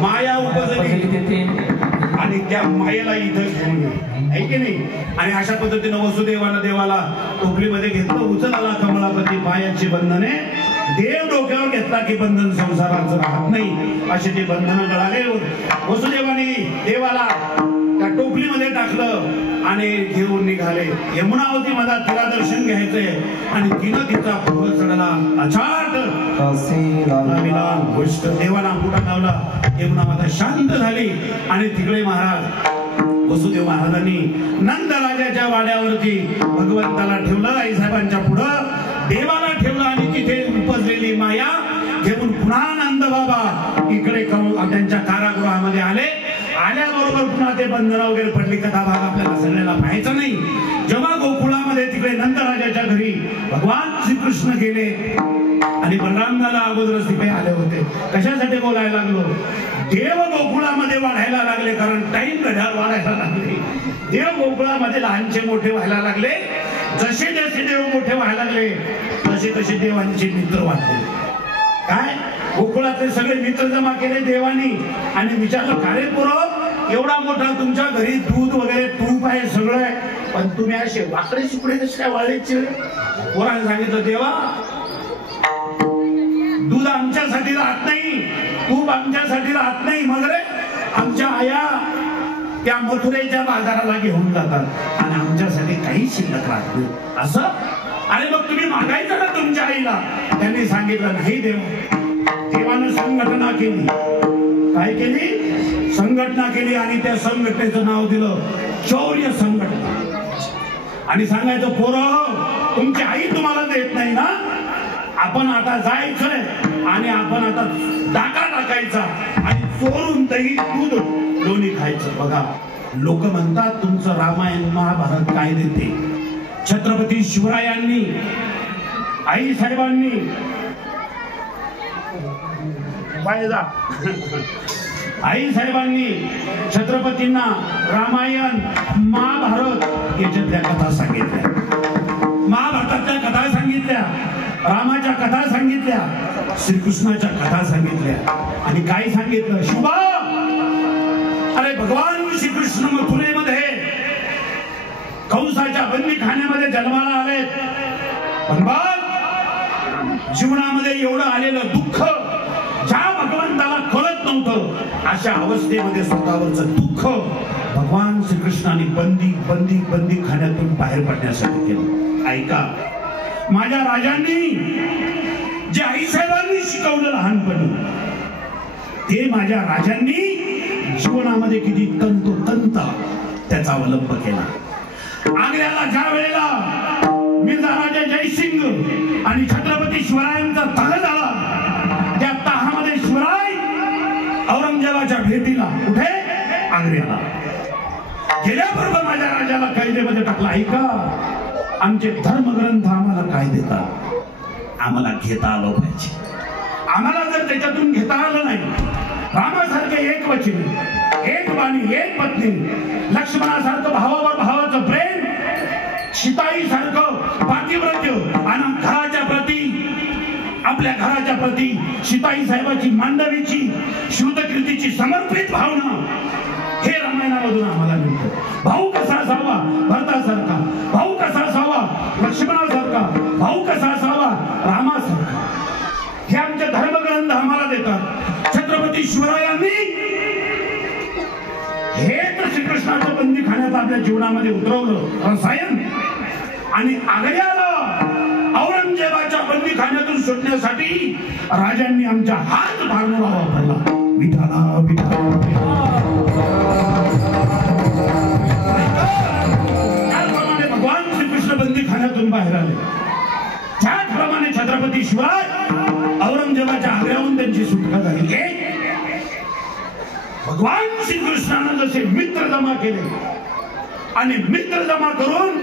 माया उपजली आणि त्या मायेला इथं घेऊन आहे की नाही. आणि अशा पद्धतीनं वसुदेवानं देवाला टोपलीमध्ये घेतलं, उचलला कमलापती पायाची बंधने. देव डोक्यावर घेतला की बंधन संसाराचं राहत नाही, असे ते बंधनं गळाले. वसुदेवाने देवाला त्या टोपलीमध्ये टाकलं आणि घेऊन निघाले. यमुनावती मध्ये तिला दर्शन घ्यायचंय आणि तिनं तिचा भोग चढला. अचाट गोष्ट देवाला अंगुठा लावला. यमुना माता शांत झाली आणि तिकडे महाराज वसुदेव महाराजांनी नंदराजाच्या वाड्यावरती भगवंताला ठेवलं, आईसाहेबांच्या पुढं देवाला ठेवलं आणि तिथे उपजलेली माया घेऊन पुन्हा नंद बाबा इकडे त्यांच्या कारागृहामध्ये आले. आल्याबरोबर पुन्हा ते बंधन वगैरे पडली. कथा भाग आपल्याला सगळ्याला पाहायचा नाही. जेव्हा गोकुळामध्ये तिकडे नंदराजाच्या घरी भगवान श्रीकृष्ण गेले आणि बलरामदाला अगोदरच तिकडे आले होते. कशासाठी बोलायला लागलो, देव गोकुळामध्ये वाढायला लागले कारण टाइम घड्याळ वाढायला लागले. देव गोकुळामध्ये लहानचे मोठे व्हायला लागले. जसे जसे देव मोठे व्हायला लागले तसे तसे देवांचे मित्र वाढले. काय गोकुळातले सगळे मित्र जमा केले देवानी आणि विचारलं, का रे पोरं, एवढा मोठा तुमच्या घरी दूध वगैरे तूप आहे सगळं आहे, पण तुम्ही असे वाकडे शिकडे कसे काय वाळायचे? पोराने सांगितलं, देवा दूध आमच्यासाठी राहत नाही, तूप आमच्यासाठी राहत नाही, मग रे आमच्या आया त्या मथुरेच्या बाजाराला घेऊन जातात आणि आमच्यासाठी काही शिल्लक राहत नाही. असं? अरे मग तुम्ही मागायचं ना तुमच्या आईला. त्यांनी सांगितलं, नाही देव. देवानं संघटना केली. काय केली? संघटना केली आणि त्या संघटनेचं नाव दिलं शौर्य संघटना. आणि सांगायचं, पोरं तुमची आई तुम्हाला देत नाही ना, आपण आता जायचंय आणि आपण आता डाका टाकायचा आणि चोरून दही दूध दोन्ही खायचं. बघा लोक म्हणतात तुमचं रामायण महाभारत काय देते. छत्रपती शिवरायांनी आई साहेबांनी आई साहेबांनी छत्रपतींना रामायण महाभारत याच्यातल्या कथा सांगितल्या, महाभारतातल्या कथा सांगितल्या, रामाच्या कथा सांगितल्या, श्रीकृष्णाच्या कथा सांगितल्या. आणि काय सांगितलं? शिवा, अरे भगवान श्रीकृष्ण मथुरेमध्ये कंसाच्या बंदीखान्यामध्ये जन्माला आले, पण बघ जीवनामध्ये एवढं आलेलं दुःख ज्या भगवंताला कळत नव्हतं अशा अवस्थेमध्ये स्वतःवरचं दुःख भगवान श्रीकृष्णाने बंदी खाण्यातून बाहेर पडण्यासाठी केलं. ऐका, माझ्या राजांनी जे आईसाहेबांनी शिकवलं लहानपणी ते माझ्या राजांनी जीवनामध्ये किती तंतोतंत त्याचा अवलंब केला. आग्र्याला ज्या वेळेला मिर्झा राजा जयसिंग आणि छत्रपती शिवरायांचा तह झाला, त्या तहामध्ये शिवराय औरंगजेबाच्या भेटीला कुठे? आग्र्याला गेल्याबरोबर माझ्या राजाला कैदेमध्ये टाकला. ऐका, आमचे धर्मग्रंथ आम्हाला काय देतात? आम्हाला घेता आलं पाहिजे. आम्हाला जर त्याच्यातून घेता आलं नाही, रामासारखे एक वचन, एक वाणी, एक पत्नी, लक्ष्मणासारखं भावावर भावाचं प्रेम, सीताई सारखं पातिव्रत्य आणि घराच्या प्रती, आपल्या घराच्या प्रती सीताई साहेबाची मांडवीची श्रुतकीर्तीची समर्पित भावना हे रामायणामधून आम्हाला मिळतं. भाऊ कसा असावा भरतासारखा, भाऊ कसा असावा लक्ष्मणासारखा, भाऊ कसा असावा रामासारखा, हे आमचे धर्मग्रंथ आम्हाला देतात. छत्रपती शिवरायांनी हे तर श्रीकृष्णाचं बंदीखान्यात आपल्या जीवनामध्ये उतरवलं रसायन, आणि आग्र्याला औरंगजेबाच्या बंदीखान्यातून सुटण्यासाठी राजांनी आमच्या हात भारणा वापरला. विठाला विठाला त्याप्रमाणे भगवान श्रीकृष्ण बंदीखान्यातून बाहेर आले. त्याप्रमाणे छत्रपती शिवराय औरंगजेबाच्या आग्र्याहून त्यांची सुटका झाली. भगवान श्रीकृष्णानं जसे मित्र जमा केले आणि मित्र जमा करून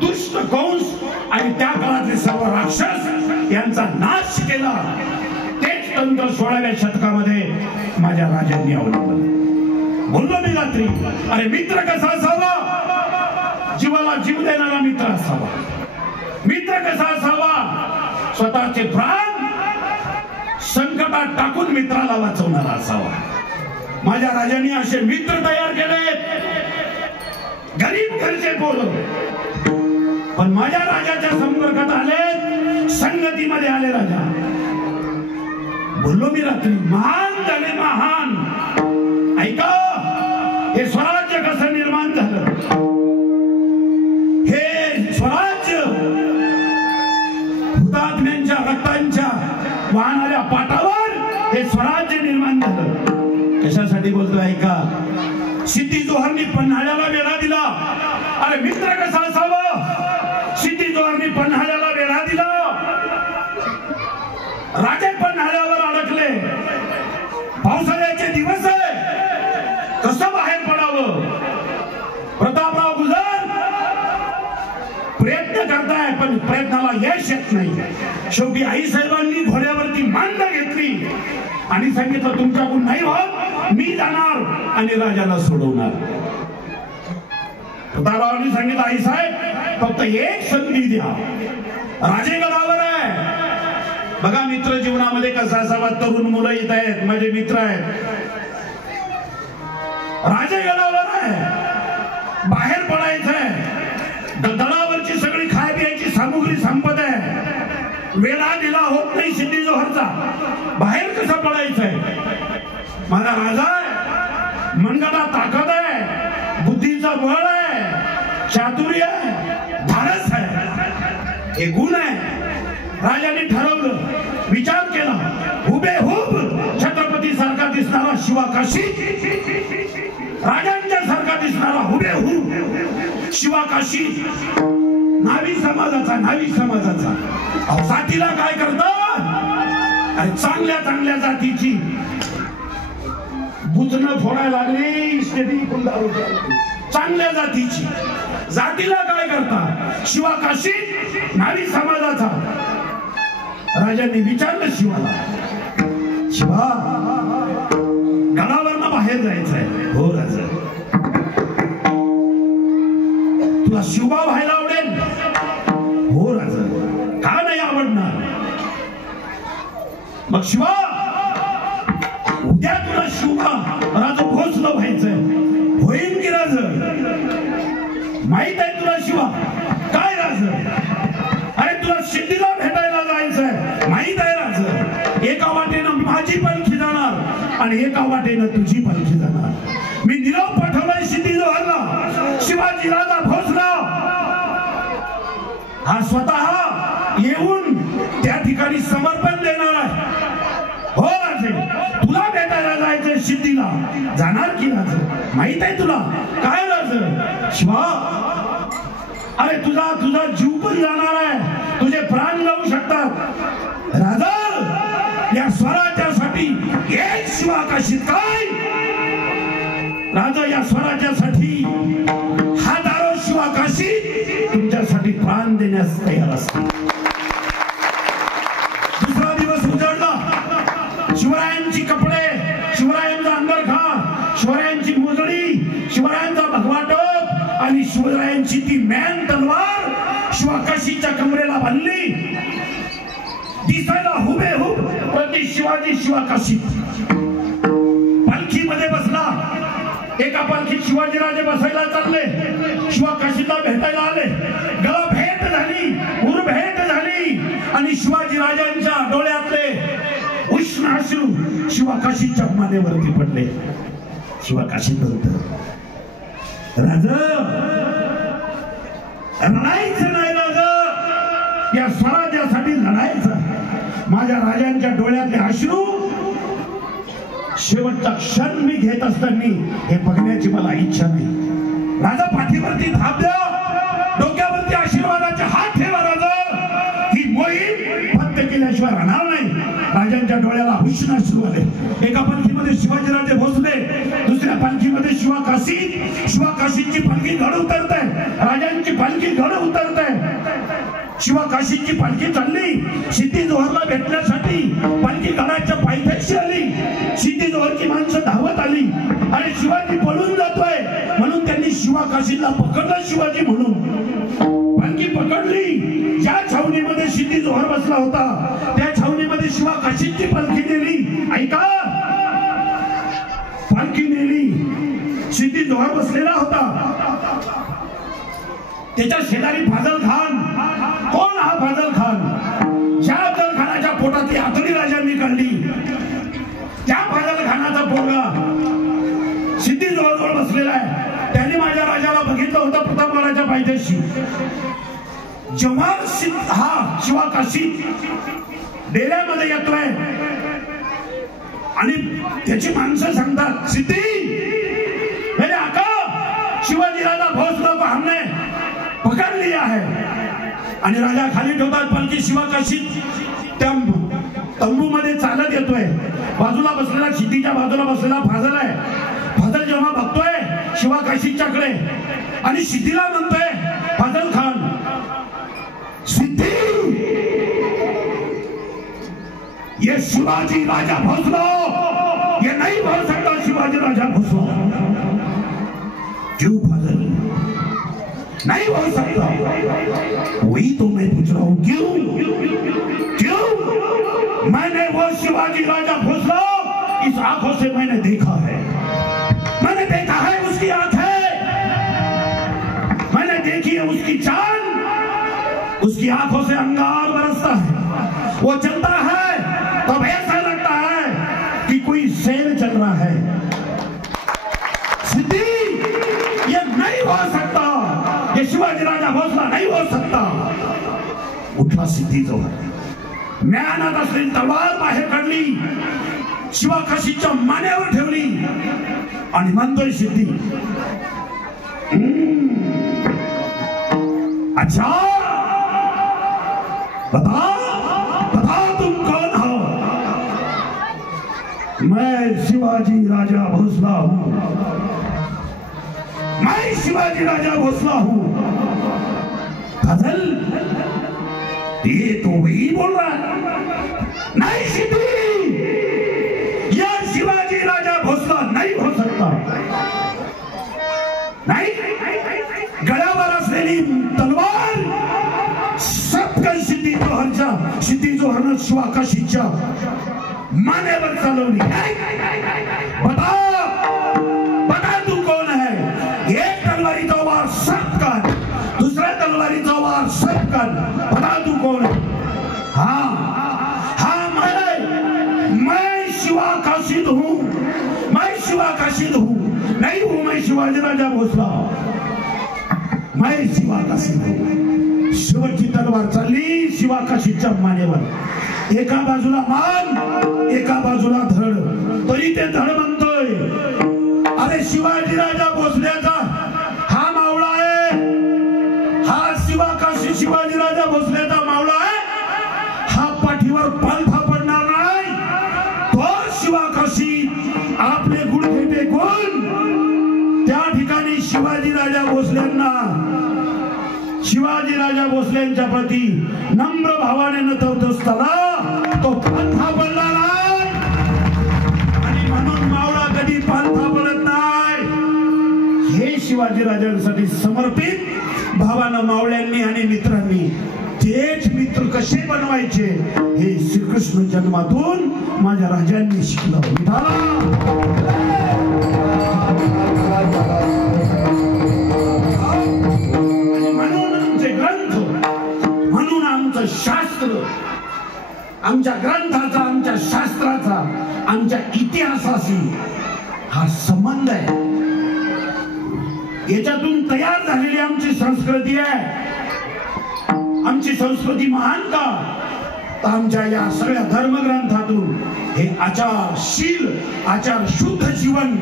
दुष्ट कंस आणि त्या काळातले सर्व राक्षस यांचा नाश केला, तेच तंत्र 16व्या शतकामध्ये माझ्या राजांनी अवलंबलं. बोललो मी रात्री, अरे मित्र कसा असावा? जीवाला जीव देणारा मित्र असावा. मित्र कसा असावा? स्वतःचे प्राण संकटात टाकून मित्राला वाचवणारा असावा. माझ्या राजांनी असे मित्र तयार केले, गरीब घरचे पोरं, पण माझ्या राजाच्या संपर्कात आले, संगतीमध्ये आले राजा. बोललो मी रात्री, महान झाले महान. ऐका, हे स्वराज्य कसं निर्माण झालं? हे स्वराज्य हुतात्म्यांच्या रक्तांच्या वाहणाऱ्या पाटावर हे स्वराज्य निर्माण झालं. कशासाठी बोलतो? ऐका, सिद्धी जोहरनी पन्हाळ्याला वेढा दिला. अरे मित्र कसा असावा? सिद्धी जोहरनी पन्हाळ्याला वेढा दिला, राजे पन्हाळ्यावर अडकले. पावसाळ्याचे दिवस आहे, कसं बाहेर पडावं? प्रतापराव गुजर प्रयत्न करताय पण प्रयत्नाला यश येत नाही. शेवटी आई साहेबांनी घोड्यावरती मांड घेतली आणि सांगितलं, तुमच्याकडून नाही होत, मी जाणार आणि राजाला सोडवणार. उतारावांनी सांगितलं आई साहेब फक्त एक संधी द्या, राजेगडावर आहे. बघा मित्र जीवनामध्ये कसा असावा. तरुण मुलं येत आहेत, माझे मित्र आहेत, राजेगडावर आहे, बाहेर पडायचंय. दडावरची सगळी खाय प्यायची सामुग्री संपत आहे, वेळा दिला होत नाही सिद्धी जोहरचा. बाहेर कसं पडायचंय? माझा राजा आहे, मनगटात ताकद आहे, बुद्धीचा बळ आहे, चातुर्य आहे, धाडस आहे, हे गुण आहे. राजाने ठरवलं, विचार केला, हुबेहूब छत्रपती सारखा दिसणारा शिवा काशी, राजांच्या सारखा दिसणारा हुबेहूब शिवा काशी, नावी समाजाचा, नावी समाजाचा. जातीला काय करतात? अरे चांगल्या चांगल्या जातीची बुचणं फोडायला लागली, स्टेडी कुंडाळू चांगल्या जातीची. जातीला काय करतात? शिवा काशी, नावी समाजाचा. राजांनी विचारलं शिवाला, शिवा गडावरनं बाहेर जायचंय? हो राजा. तुला शिवा व्हायला आवडेल? हो राजा. का नाही आवडणार? मग शिवा उद्या तुला शिवा राजा भोसलं व्हायचंय, होईल की राज? माहित आहे तुला शिवा काय राज? अरे तुला सिद्धीला भेटायला जायचंय, माहित आहे राज? एका वाटेनं माझी पालखी जाणार आणि एका वाटेनं तुझी पालखी जाणार. मी निरोप पाठवलाय सिद्धी जोहरला, शिवाजी राजा भोसला हा स्वतः येऊन त्या ठिकाणी समर्पण देणार आहे. हो राजे, तुला भेटायला जायचंय सिद्धीला, जाणार की राज? माहित आहे तुला काय राज? शिवा अरे तुझा जीव पण जाणार आहे, तुझे प्राण जाऊ शकतात. राजा या स्वराज्यासाठी एक शिवा काशीत काय? राजा या स्वराज्यासाठी हजारो शिवा काशी तुमच्यासाठी प्राण देण्यास तयार असतात. दुसरा दिवस उजळला. शिवरायांची कपडे, शिवरायांचा अंगरखा, शिवरायांची मोजडी, शिवरायांचा भगवा टोप आणि शिवरायांची ती मॅन तलवार शिवाकाशीच्या कमरेला बांधली. दिसायला हुबेहूब प्रति शिवाजी शिवाकाशी. पालखीमध्ये बसला. एका पालखीत शिवाजीराजे बसायला चालले, शिवाकाशीला भेटायला आले. गळा भेट झाली, उरभेट झाली आणि शिवाजीराजांच्या डोळ्यातले उष्ण अश्रू शिवाकाशीच्या मानेवरती पडले. शिवाकाशी नंतर राजा लढायचं नाही, राजा या स्वराज्यासाठी लढायचं. माझ्या राजांच्या डोळ्यातले अश्रू शेवटचा क्षण मी घेत असताना हे बघण्याची मला इच्छा नाही. राजा पाठीवरती थाप द्या, डोक्यावरती आशीर्वादाचे हात ठेवा. राजा ही मोहीम फक्त केल्याशिवाय राहणार नाही. राजांच्या डोळ्याला उष्ण अश्रू आले. एका पालखीमध्ये शिवाजीराजे भोसले, दुसऱ्या पालखीमध्ये शिवाकाशी. शिवाकाशीची पालखी घड उतरत आहे, राजांची पालखी घड उतरत आहे. शिवाकाशीची पालखी चालली सिद्धी जोहरला भेटण्यासाठी. पालखी गडाच्या पायथ्याशी आली. सिद्धी जोहरची माणसं धावत आली आणि शिवाजी पळून जातोय म्हणून त्यांनी शिवाकाशीला पकडलं. शिवाजी म्हणून पालखी पकडली. ज्या छावणीमध्ये सिद्धी जोहर बसला होता त्या छावणीमध्ये शिवाकाशीची पालखी नेली. ऐका, पालखी नेली. सिद्धी जोहर बसलेला होता, त्याच्या शेजारी फाजल खान. कोण हा फाजल खान? ज्या अफजल खानाच्या पोटातली आतडी राजांनी काढली त्या फाजल खानाचा पोरगा सिद्धी जोहरजवळ बसलेला आहे. त्याने माझ्या राजाला बघितलं होतं प्रतापगडाच्या पायथ्याशी. जेव्हा हा शिवाकाशी डेऱ्यामध्ये येतोय आणि त्याची माणसं सांगतात, सिद्धी मेरे आका शिवाजी राजा भोसले को हमने पकड़ लिया है. आणि राजा खाली ठेवतात पालखी. शिवाकाशी त्या तंबू मध्ये चालत येतोय. बाजूला बसलेला, सिद्धीच्या बाजूला बसलेला फाजल आहे. फाजल जेव्हा बघतोय शिवाकाशीच्याकडे आणि सिद्धीला म्हणतोय, फाजल खान सिद्धि ये शिवाजी राजा भोसले ये नहीं बोल सकता. शिवाजी राजा भोसले क्यों फाजल? नहीं हो सकता। वही तो मैं पूछ रहा हूं, क्यों क्यों? मैंने वो शिवाजी राजा भोसले इस आंखों से मैंने देखा है, मैंने देखा है उसकी आंखें, मैंने देखी है उसकी चाल, उसकी आंखों से अंगार बरसता है, वो चलता है तब ऐसा लगता है कि कोई शेर चल रहा है। सिद्धि, ये नहीं हो सकता, ये शिवाजी राजा भोसले नहीं हो सकता। उठला सिद्धी जो ज्ञानात असलेली तलवार बाहेर काढली, शिवाकाशीच्या मानेवर ठेवली आणि म्हणतोय सिद्धी, अच्छा बताओ तुम कौन हो? मैं शिवाजी राजा भोसले हूं, मैं शिवाजी राजा भोसले हूं। गजल, ये तो वही बोल रहा है। नहीं सिद्धि, यह शिवाजी राजा भोसले नहीं हो सकता। नहीं, गळ्यावर असलेली तलवार सपकन सिद्धी जोहरनं शिवाकाशीच्या मानेवर चालवली। बता तू कौन है? एक तलवारीचा वार सपकन, दुसऱ्या तलवारीचा वार सपकन, बता तू कौन है? हाँ, मैं शिवाकाशीत हूँ, मैं शिवाकाशीत हूँ। नहीं हूँ मैं शिवाजी राजा भोसले, मैं शिवाकाशीत हूँ। शेवटची तलवार चालली शिवाकाशीच्या मानेवर, एका बाजूला मान, एका बाजूला धड, तरी ते धड म्हणतोय, अरे शिवाजी राजा भोसल्याचा हा मावळा आहे, हा शिवाकाशी शिवाजी राजा भोसल्याचा मावळा आहे, हा पाठीवर पालथा पडणार नाही। तो शिवाकाशी आपले गुडघे टेकून त्या ठिकाणी शिवाजी राजा भोसल्यांच्या प्रती नम्र भावाने नतवत असताना तो पालथा पडला नाही, आणि म्हणून मावळा कधी पालथा पडत नाही। हे शिवाजी राजांसाठी समर्पित भावानं मावळ्यांनी आणि मित्रांनी तेच मित्र कसे बनवायचे हे श्रीकृष्ण जन्मातून माझ्या राजांनी शिकलं। शास्त्र, आमच्या ग्रंथाचा, आमच्या शास्त्राचा, आमच्या इतिहासाशी हा संबंध आहे। याच्यातून तयार झालेली आमची संस्कृती आहे। आमची संस्कृती महान का? तर आमच्या या सगळ्या धर्मग्रंथातून हे आचारशील, आचार शुद्ध जीवन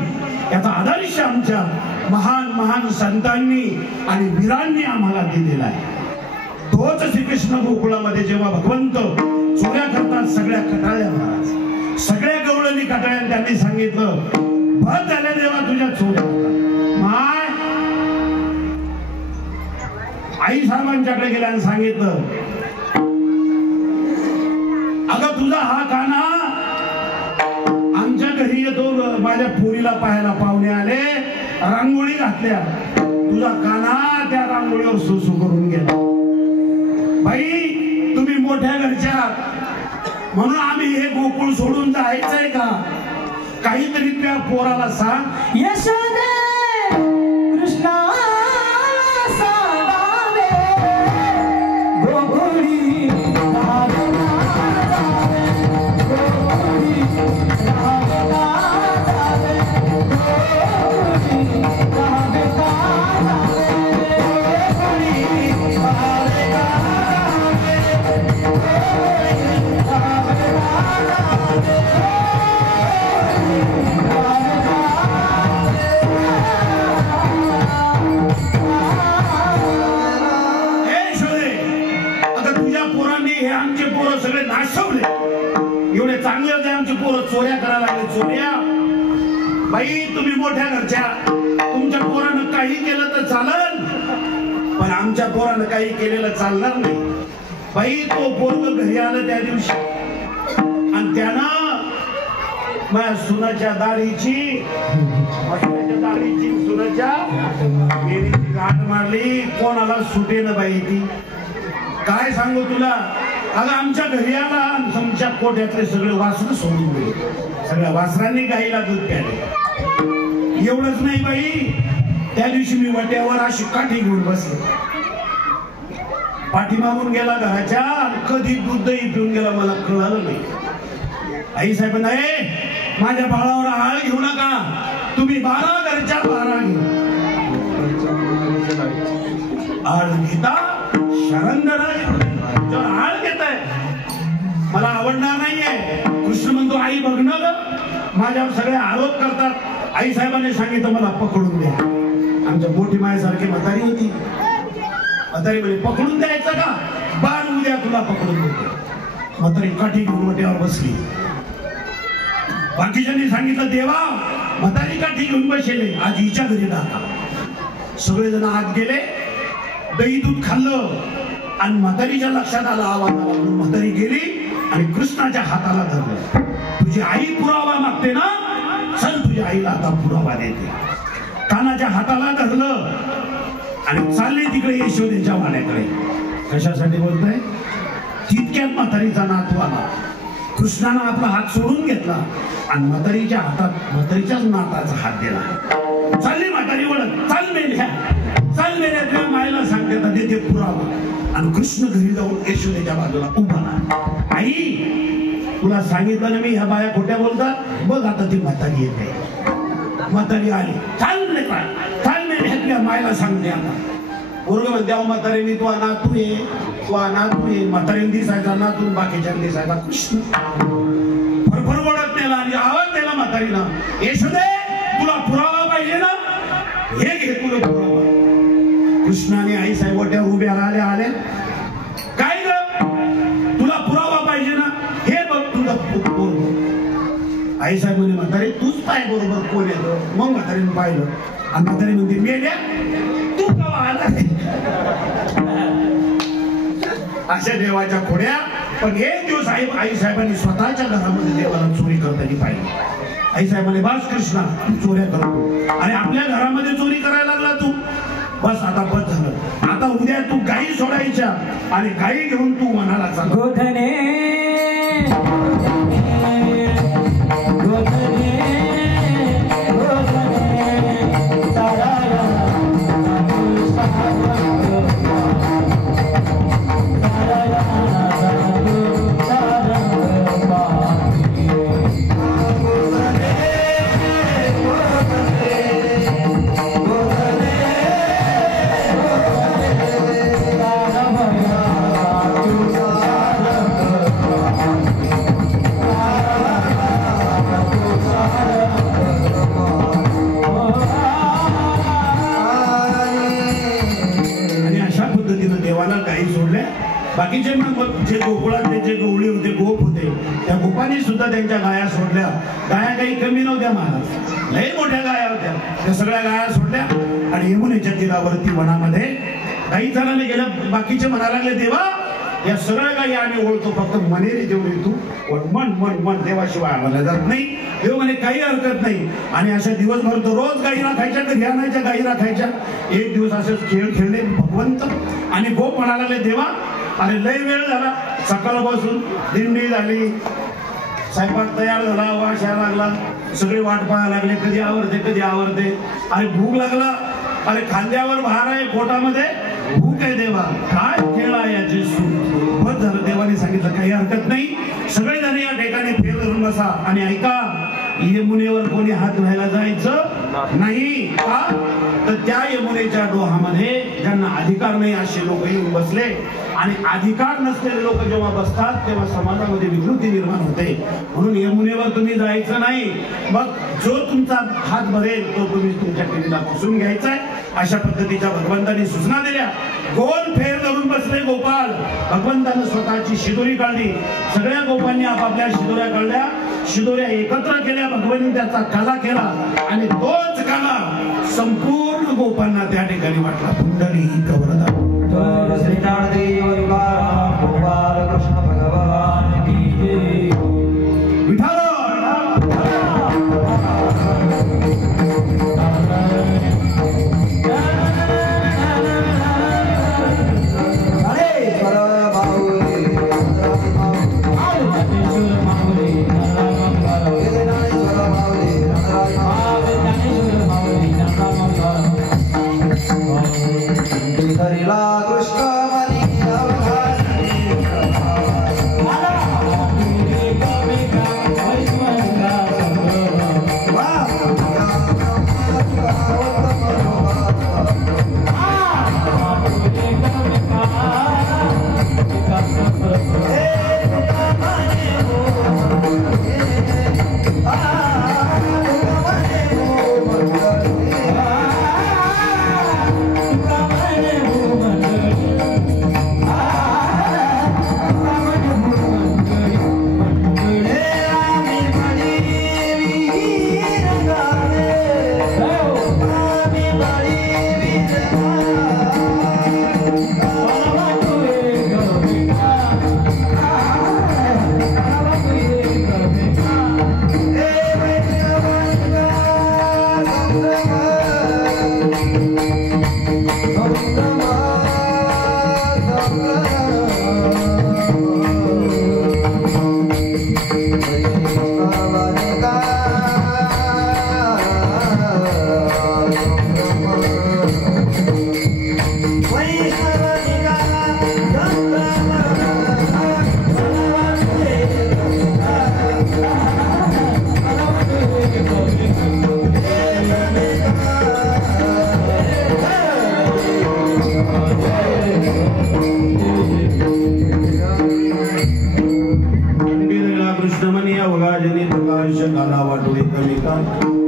याचा आदर्श आमच्या महान महान संतांनी आणि वीरांनी आम्हाला दिलेला आहे। तोच श्रीकृष्ण गोकुळामध्ये जेव्हा भगवंत चोऱ्या करतात सगळ्या कटाळ्या महाराज, सगळ्या गवळणी कटाळ्या, त्यांनी सांगितलं, बस झाल्या देवा तुझ्या चोऱ्या होतात। माय आई साहेबांच्याकडे गेल्या आणि सांगितलं, अगं तुझा हा काना आमच्या घरी येतो, माझ्या पोरीला पाहायला पाहुणे आले, रांगोळी घातल्या, तुझा काना त्या रांगोळीवर सुसू करून गेला। बाई तुम्ही मोठ्या घरच्या म्हणून आम्ही हे गोकुळ सोडून जायचंय का? काहीतरी त्या पोराला सांग। यशोदे कृष्णा चोऱ्या करायला लागले, चोऱ्या। बाई तुम्ही मोठ्या घरच्या, तुमच्या पोरानं काही केलं तर चालेल, पण आमच्या पोरानं काही केलेलं चालणार नाही। बाई तो पोरग घरी आलं त्या दिवशी आणि त्यानं माझ्या सुनाच्या दाढीची सुनाच्या गाठ मारली कोणाला सुटेन बाई ती. काय सांगू तुला, अगं आमच्या घरी आला आमच्या कोट्यातले सगळे वासरं सोडून गेले. सगळ्या वासरांनी गाईला दूध प्याले. एवढंच नाही बाई, त्या दिवशी मी वाट्यावर अशी काठी घेऊन बसले. पाठीमागून गेला घराच्या, कधी दूध दही पिऊन गेला मला कळालं नाही. आई साहेब नाही, माझ्या बाळावर आळ घेऊ नका, तुम्ही 12 घरच्या 12 घे. आळ घेता शरंदरा आळ घेताय, मला आवडणार नाहीये. कृष्ण म्हणतो आई बघणं ग, माझ्यावर सगळे आरोप करतात. आई साहेबांनी सांगितलं मला पकडून द्या. आमच्या मोठी मायासारखी म्हातारी होती. म्हातारी म्हणे पकडून द्यायचं का, बार उद्या तुला पकडून देते. म्हातारी काठी घेऊन मोठ्यावर बसली. बाकीच्यांनी सांगितलं देवा म्हातारी काठी घेऊन बसले, आज हिच्या घरी टाका. सगळेजण आत गेले, दही दूध खाल्लं आणि म्हातारीच्या लक्षात आला आवाज आला म्हणून म्हातारी गेली आणि कृष्णाच्या हाताला धरलं. तुझी आई पुरावा मागते ना, चल तुझ्या आईला आता पुरावा देते. कानाच्या हाताला धरलं आणि चालले तिकडे यशोदेच्या वाड्याकडे. कशासाठी बोलतोय, तितक्यात म्हातारीचा नातू आला. कृष्णानं आपला हात सोडून घेतला आणि म्हातारीच्या हातात म्हातारीच्याच नाताचा हात दिला. चालली म्हातारी वळत, चाल मेल्या, चाल मेल्या, तुझ्या मायला सांगते तर देते पुरावा. आणि कृष्ण घरी जाऊन यशोदेच्या बाजूला उभा. आई तुला सांगितलं ना मी, ह्या बाया खोट्या बोलतात, बघ आता ती म्हातारी येते. म्हातारी आली, चाल मेल्या, चाल मेल्या, तुझ्या मायला सांगते आता. पोरगं म्हणते अहो म्हातारीने तू नातू ये, तू नातू ये. म्हातारीने दिसायचा नातू, बाकीच्या दिसायचा कृष्ण. फरफर ओढत नेला आणि आवाज दिला म्हातारीला, यशोदे तुला पुरावा पाहिजे ना, हे घे तुला पुरावा. कृष्णाने आई साहेब ओट्यावर उभ्या आल्या. काय ग तुला पुरावा पाहिजे ना, हे बघ तुझं पोरगं. आई साहेब म्हणे म्हातारी तूच पाय बरोबर कोण येतो. मग म्हातारीने पाहिलं आणि म्हातारी म्हणते मेल्या तू कवा आला. अशा देवाच्या खोड्या. पण एक दिवस आई साहेबांनी स्वतःच्या घरामध्ये देवाला चोरी करताना पाहिली. आई साहेबांनी बस कृष्णा तू चोऱ्या करतो आणि आपल्या घरामध्ये चोरी करायला लागला तू, बस आता बस झालं. आता उद्या तू गाई सोडायच्या आणि गाई घेऊन तू मनाला चाल. गोधने गोधने बाकीचे मग जे गोकुळातले जे गवळी होते, गोप होते, त्या गोपांनी सुद्धा त्यांच्या गाया सोडल्या. गाया काही कमी नव्हत्या महाराज, लई मोठ्या गाया होत्या. त्या सगळ्या गाया सोडल्या आणि यमुनेच्या तीरावरती वनामध्ये गाई चालायला गेल्या. बाकीचे म्हणायला लागले देवा या सगळ्या गायी आम्ही ओळखतो, फक्त मनेरी जेवढी तू मन मन मन देवाशिवाय आम्हाला जात नाही. देव म्हणे काही हरकत नाही. आणि अशा दिवसभर दररोज गाई राखायच्या, घरी आणायच्या, गाई राखायच्या. एक दिवस असे खेळ खेळले भगवंत आणि गोप म्हणायला लागले देवा अरे लय वेळ झाला, सकाळपासून दिंडी झाली, स्वयंपाक तयार झाला, वास यायला लागला, सगळे वाट पाहायला लागले कधी आवरते कधी आवरते. अरे भूक लागला, अरे खांद्यावर भार आहे, पोटामध्ये भूक आहे देवा, काय खेळ आहे याची. बस झालं, देवाने सांगितलं काही हरकत नाही, सगळेजण या ठिकाणी फेर धरून बसा आणि ऐका यमुनेवर कोणी हात धुवायला जायचं नाही. का तर त्या यमुनेच्या डोहामध्ये ज्यांना अधिकार नाही असे लोक येऊन बसले आणि अधिकार नसलेले लोक जेव्हा बसतात तेव्हा समाजामध्ये विकृती निर्माण होते. म्हणून यमुनेवर तुम्ही जायचं नाही. मग जो तुमचा हात भरेल तो तुम्ही तुमच्या पिढीला पुसून घ्यायचा आहे. अशा पद्धतीच्या भगवंतांनी सूचना दिल्या. गोल फेर धरून बसले गोपाल. भगवंतानं स्वतःची शिदोरी काढली, सगळ्या गोपांनी आपापल्या शिदोऱ्या काढल्या, शिदोऱ्या एकत्र केल्या, भगवंतांनी त्याचा कला केला आणि तोच कला संपूर्ण गोपांना त्या ठिकाणी वाटला. पुंडरी कवरदा कृष्ण भगवान की जय. विठाल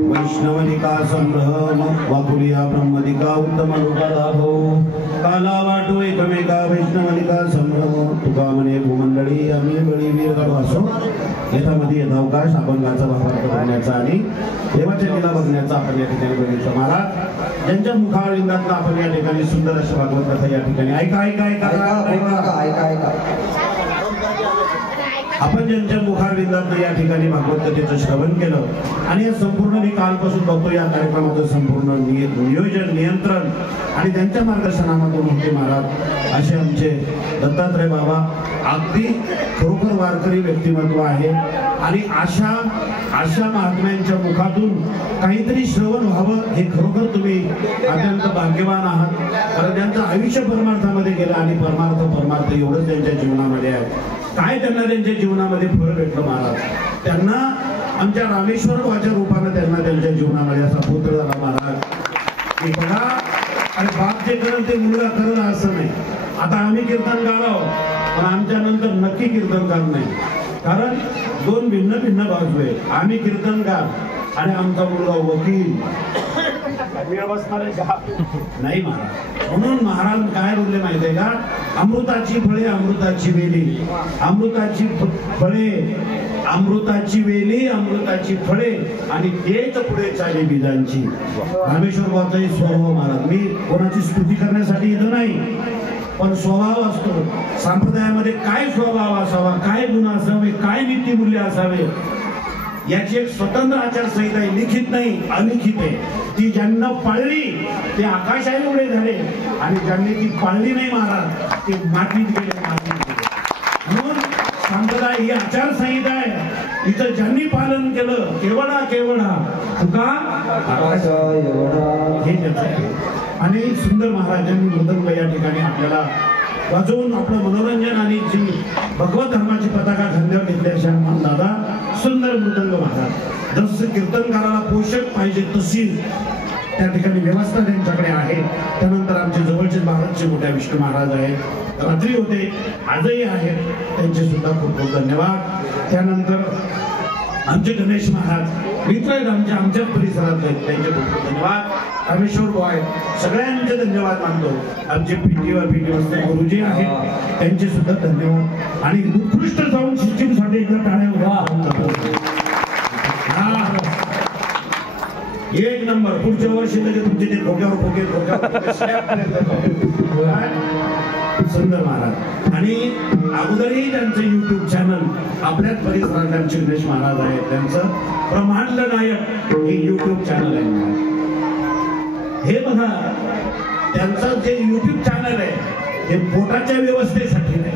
वैष्णवनिका संभ्रम वाकुलिया ब्रह्मदिका उत्तम रूपालाभो काला वाटो एकमेका वैष्णवनिका संभ्रम तुका म्हणे भूमंडळी आम्ही बळी वीरगड असो याच्यामध्ये येत अवकाश अभंगाचा वापर करण्याचा आणि देवाच्या लीला बघण्याचा आपण या ठिकाणी बघितलं महाराज ज्यांच्या मुखाविंदातनं आपण या ठिकाणी सुंदर अशी भागवत कथा या ठिकाणी ऐका ऐका ऐका ऐका ऐका आपण ज्यांच्या मुखारविंदात या ठिकाणी भागवत कथेचं श्रवण केलं आणि या संपूर्ण मी कालपासून बघतो या कार्यक्रमाचं संपूर्ण नियोजन नियंत्रण आणि त्यांच्या मार्गदर्शनामधून होते महाराज असे आमचे दत्तात्रय बाबा अगदी खरोखर वारकरी व्यक्तिमत्व आहे आणि अशा महात्म्यांच्या मुखातून काहीतरी श्रवण व्हावं हे खरोखर तुम्ही अत्यंत भाग्यवान आहात कारण त्यांचं आयुष्य परमार्थामध्ये गेलं आणि परमार्थ एवढंच त्यांच्या जीवनामध्ये आहे काय त्यांना त्यांच्या जीवनामध्ये फळ भेटलं महाराज त्यांना आमच्या रामेश्वर बाबाच्या रूपाने त्यांना त्यांच्या जीवनामध्ये असा पुत्र झाला महाराज की बघा आणि बाप जे करल ते मुलगा करल असं नाही आता आम्ही कीर्तन गालो पण आमच्या नंतर नक्की कीर्तनकार नाही कारण दोन भिन्न भिन्न बाजू आहे आम्ही कीर्तनकार आणि आमचा मुलगा वकील नाही महाराज म्हणून महाराज काय बोलले माहितीये का अमृताची फळे अमृताची वेली अमृताची फळे अमृताची वेली अमृताची फळे आणि तेच पुढे चाले बीजांची रामेश्वर बाबाचाही स्वभाव महाराज मी कोणाची स्तुती करण्यासाठी येतो नाही पण स्वभाव असतो संप्रदायामध्ये काय स्वभाव असावा काय गुण असावे काय नीतिमूल्य असावे याची एक स्वतंत्र आचारसंहिता आहे लिखित नाही अलिखित आहे ती ज्यांना पाळली ते आकाशाने एवढे झाले आणि ज्यांनी ती पाळली नाही महाराज ते मातीत गेले म्हणून संप्रदाय ही आचारसंहिता आहे तिचं ज्यांनी पालन केलं केवढा तुका हे आणि सुंदर महाराजांनी मृदंग या ठिकाणी आपल्याला वाजवून आपलं मनोरंजन आणि जी भगवत धर्माची पताका खांद्यावर घेतल्याशिवाय मान दादा सुंदर मृदंग महाराज जसं कीर्तनकाराला पोषक पाहिजे तशी त्या ठिकाणी व्यवस्था त्यांच्याकडे आहे त्यानंतर आमचे जवळचे भारतचे मोठ्या विष्णू महाराज आहेत रात्री होते आजही आहेत त्यांचे सुद्धा खूप खूप धन्यवाद त्यानंतर आमचे गणेश महाराज मित्र आहेत आमच्याच परिसरात आहेत त्यांचे खूप खूप धन्यवाद रामेश्वर बॉय सगळ्यांचे धन्यवाद मानतो आमचे पीटी गुरुजी आहेत त्यांचे सुद्धा धन्यवाद आणि उत्कृष्ट जाऊन सिस्टीमसाठी एकदा टाळ्या एक नंबर पुढच्या वर्षी लगे तुमचे ते भोग्यावर सुंदर महाराज आणि अगोदरही त्यांचं युट्यूब चॅनल आपल्याच परिसरात आमचे गणेश महाराज आहेत त्यांचं ब्रह्मांड नायक हे युट्यूब चॅनल आहे हे बघा त्यांचं जे युट्यूब चॅनल आहे हे पोटाच्या व्यवस्थेसाठी नाही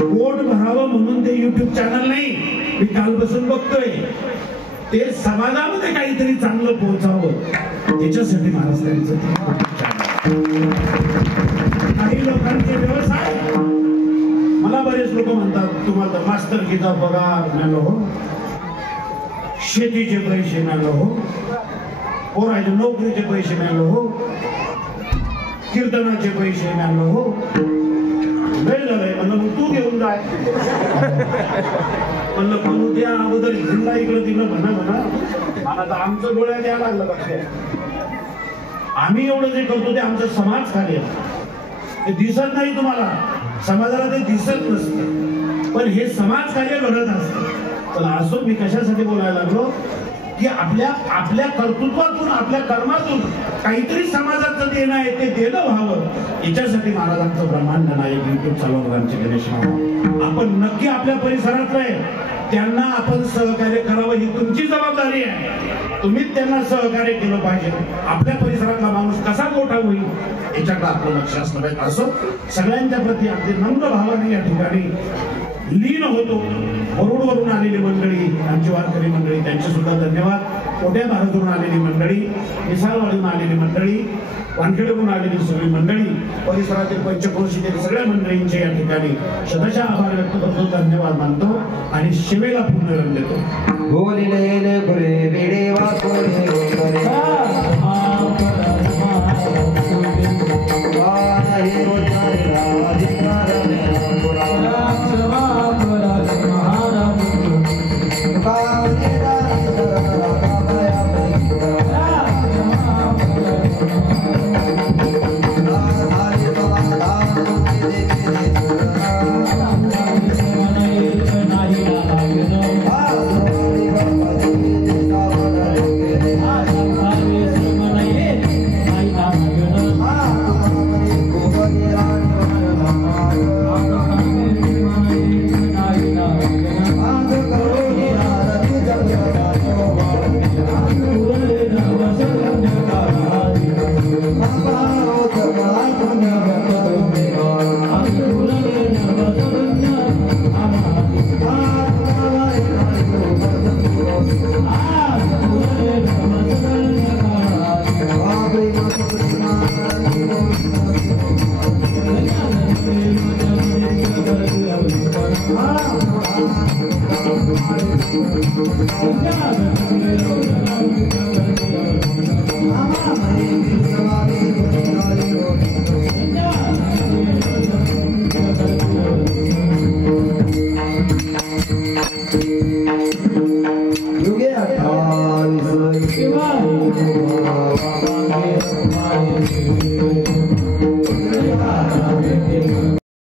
पोट भरावं म्हणून ते युट्यूब चॅनल नाही मी कालपासून बघतोय ते समाजामध्ये काहीतरी चांगलं पोहोचावं त्याच्यासाठी महाराज त्यांचं काही लोकांचे व्यवसाय, मला बरेच लोक म्हणतात तुम्हाला मास्तरकीचा पगार मिळालो हो, शेतीचे पैसे मिळालो हो, पोराचे नोकरीचे पैसे मिळालो हो, कीर्तनाचे पैसे मिळालो हो. लय झालंय म्हणलं मग तू घेऊन जाय. म्हणलं पण उद्या अगोदर हिंदा इकडं तिकडं म्हणा मला तर आमचं डोळ्यात यायला लागलं बघते. आम्ही एवढं जे करतो ते आमचं समाज कार्य, ते दिसत नाही तुम्हाला, समाजाला ते दिसत नसतं, पण हे समाज कार्य घडत असतं. तर असो मी कशासाठी बोलायला लागलो की आपल्या कर्तृत्वातून, आपल्या कर्मातून काहीतरी समाजाचं देणं आहे ते देणं व्हावं, याच्यासाठी महाराजांचं ब्रह्मांड नायक युट्यूब चालवणार आमचे गणेश मामा. आपण नक्की आपल्या परिसरात आहे त्यांना आपण सहकार्य करावं, ही तुमची जबाबदारी आहे. तुम्हीच त्यांना सहकार्य केलं पाहिजे. आपल्या परिसरातला माणूस कसा मोठा होईल याच्याकडे आपलं लक्ष असलं पाहिजे. असो सगळ्यांच्या प्रती अगदी नम्र भावाने या ठिकाणी लीन होतो. वरुडवरून आलेली मंडळी, आमची वारकरी मंडळी, त्यांचे सुद्धा धन्यवाद. मोठ्या भारतवरून आलेली मंडळी, मिसाळवाडीहून आलेली मंडळी, वानखेडेहून आलेली सगळी मंडळी, परिसरातील पंचक्रोशीतील सगळ्या मंडळींचे या ठिकाणी शतशः आभार व्यक्त करतो, धन्यवाद मानतो आणि शिवेला पूर्ण देतो. बोलिले गुरे वेडे वाकोरे गोरे वाहे रोचारे राधिकार में पुराना Yeah.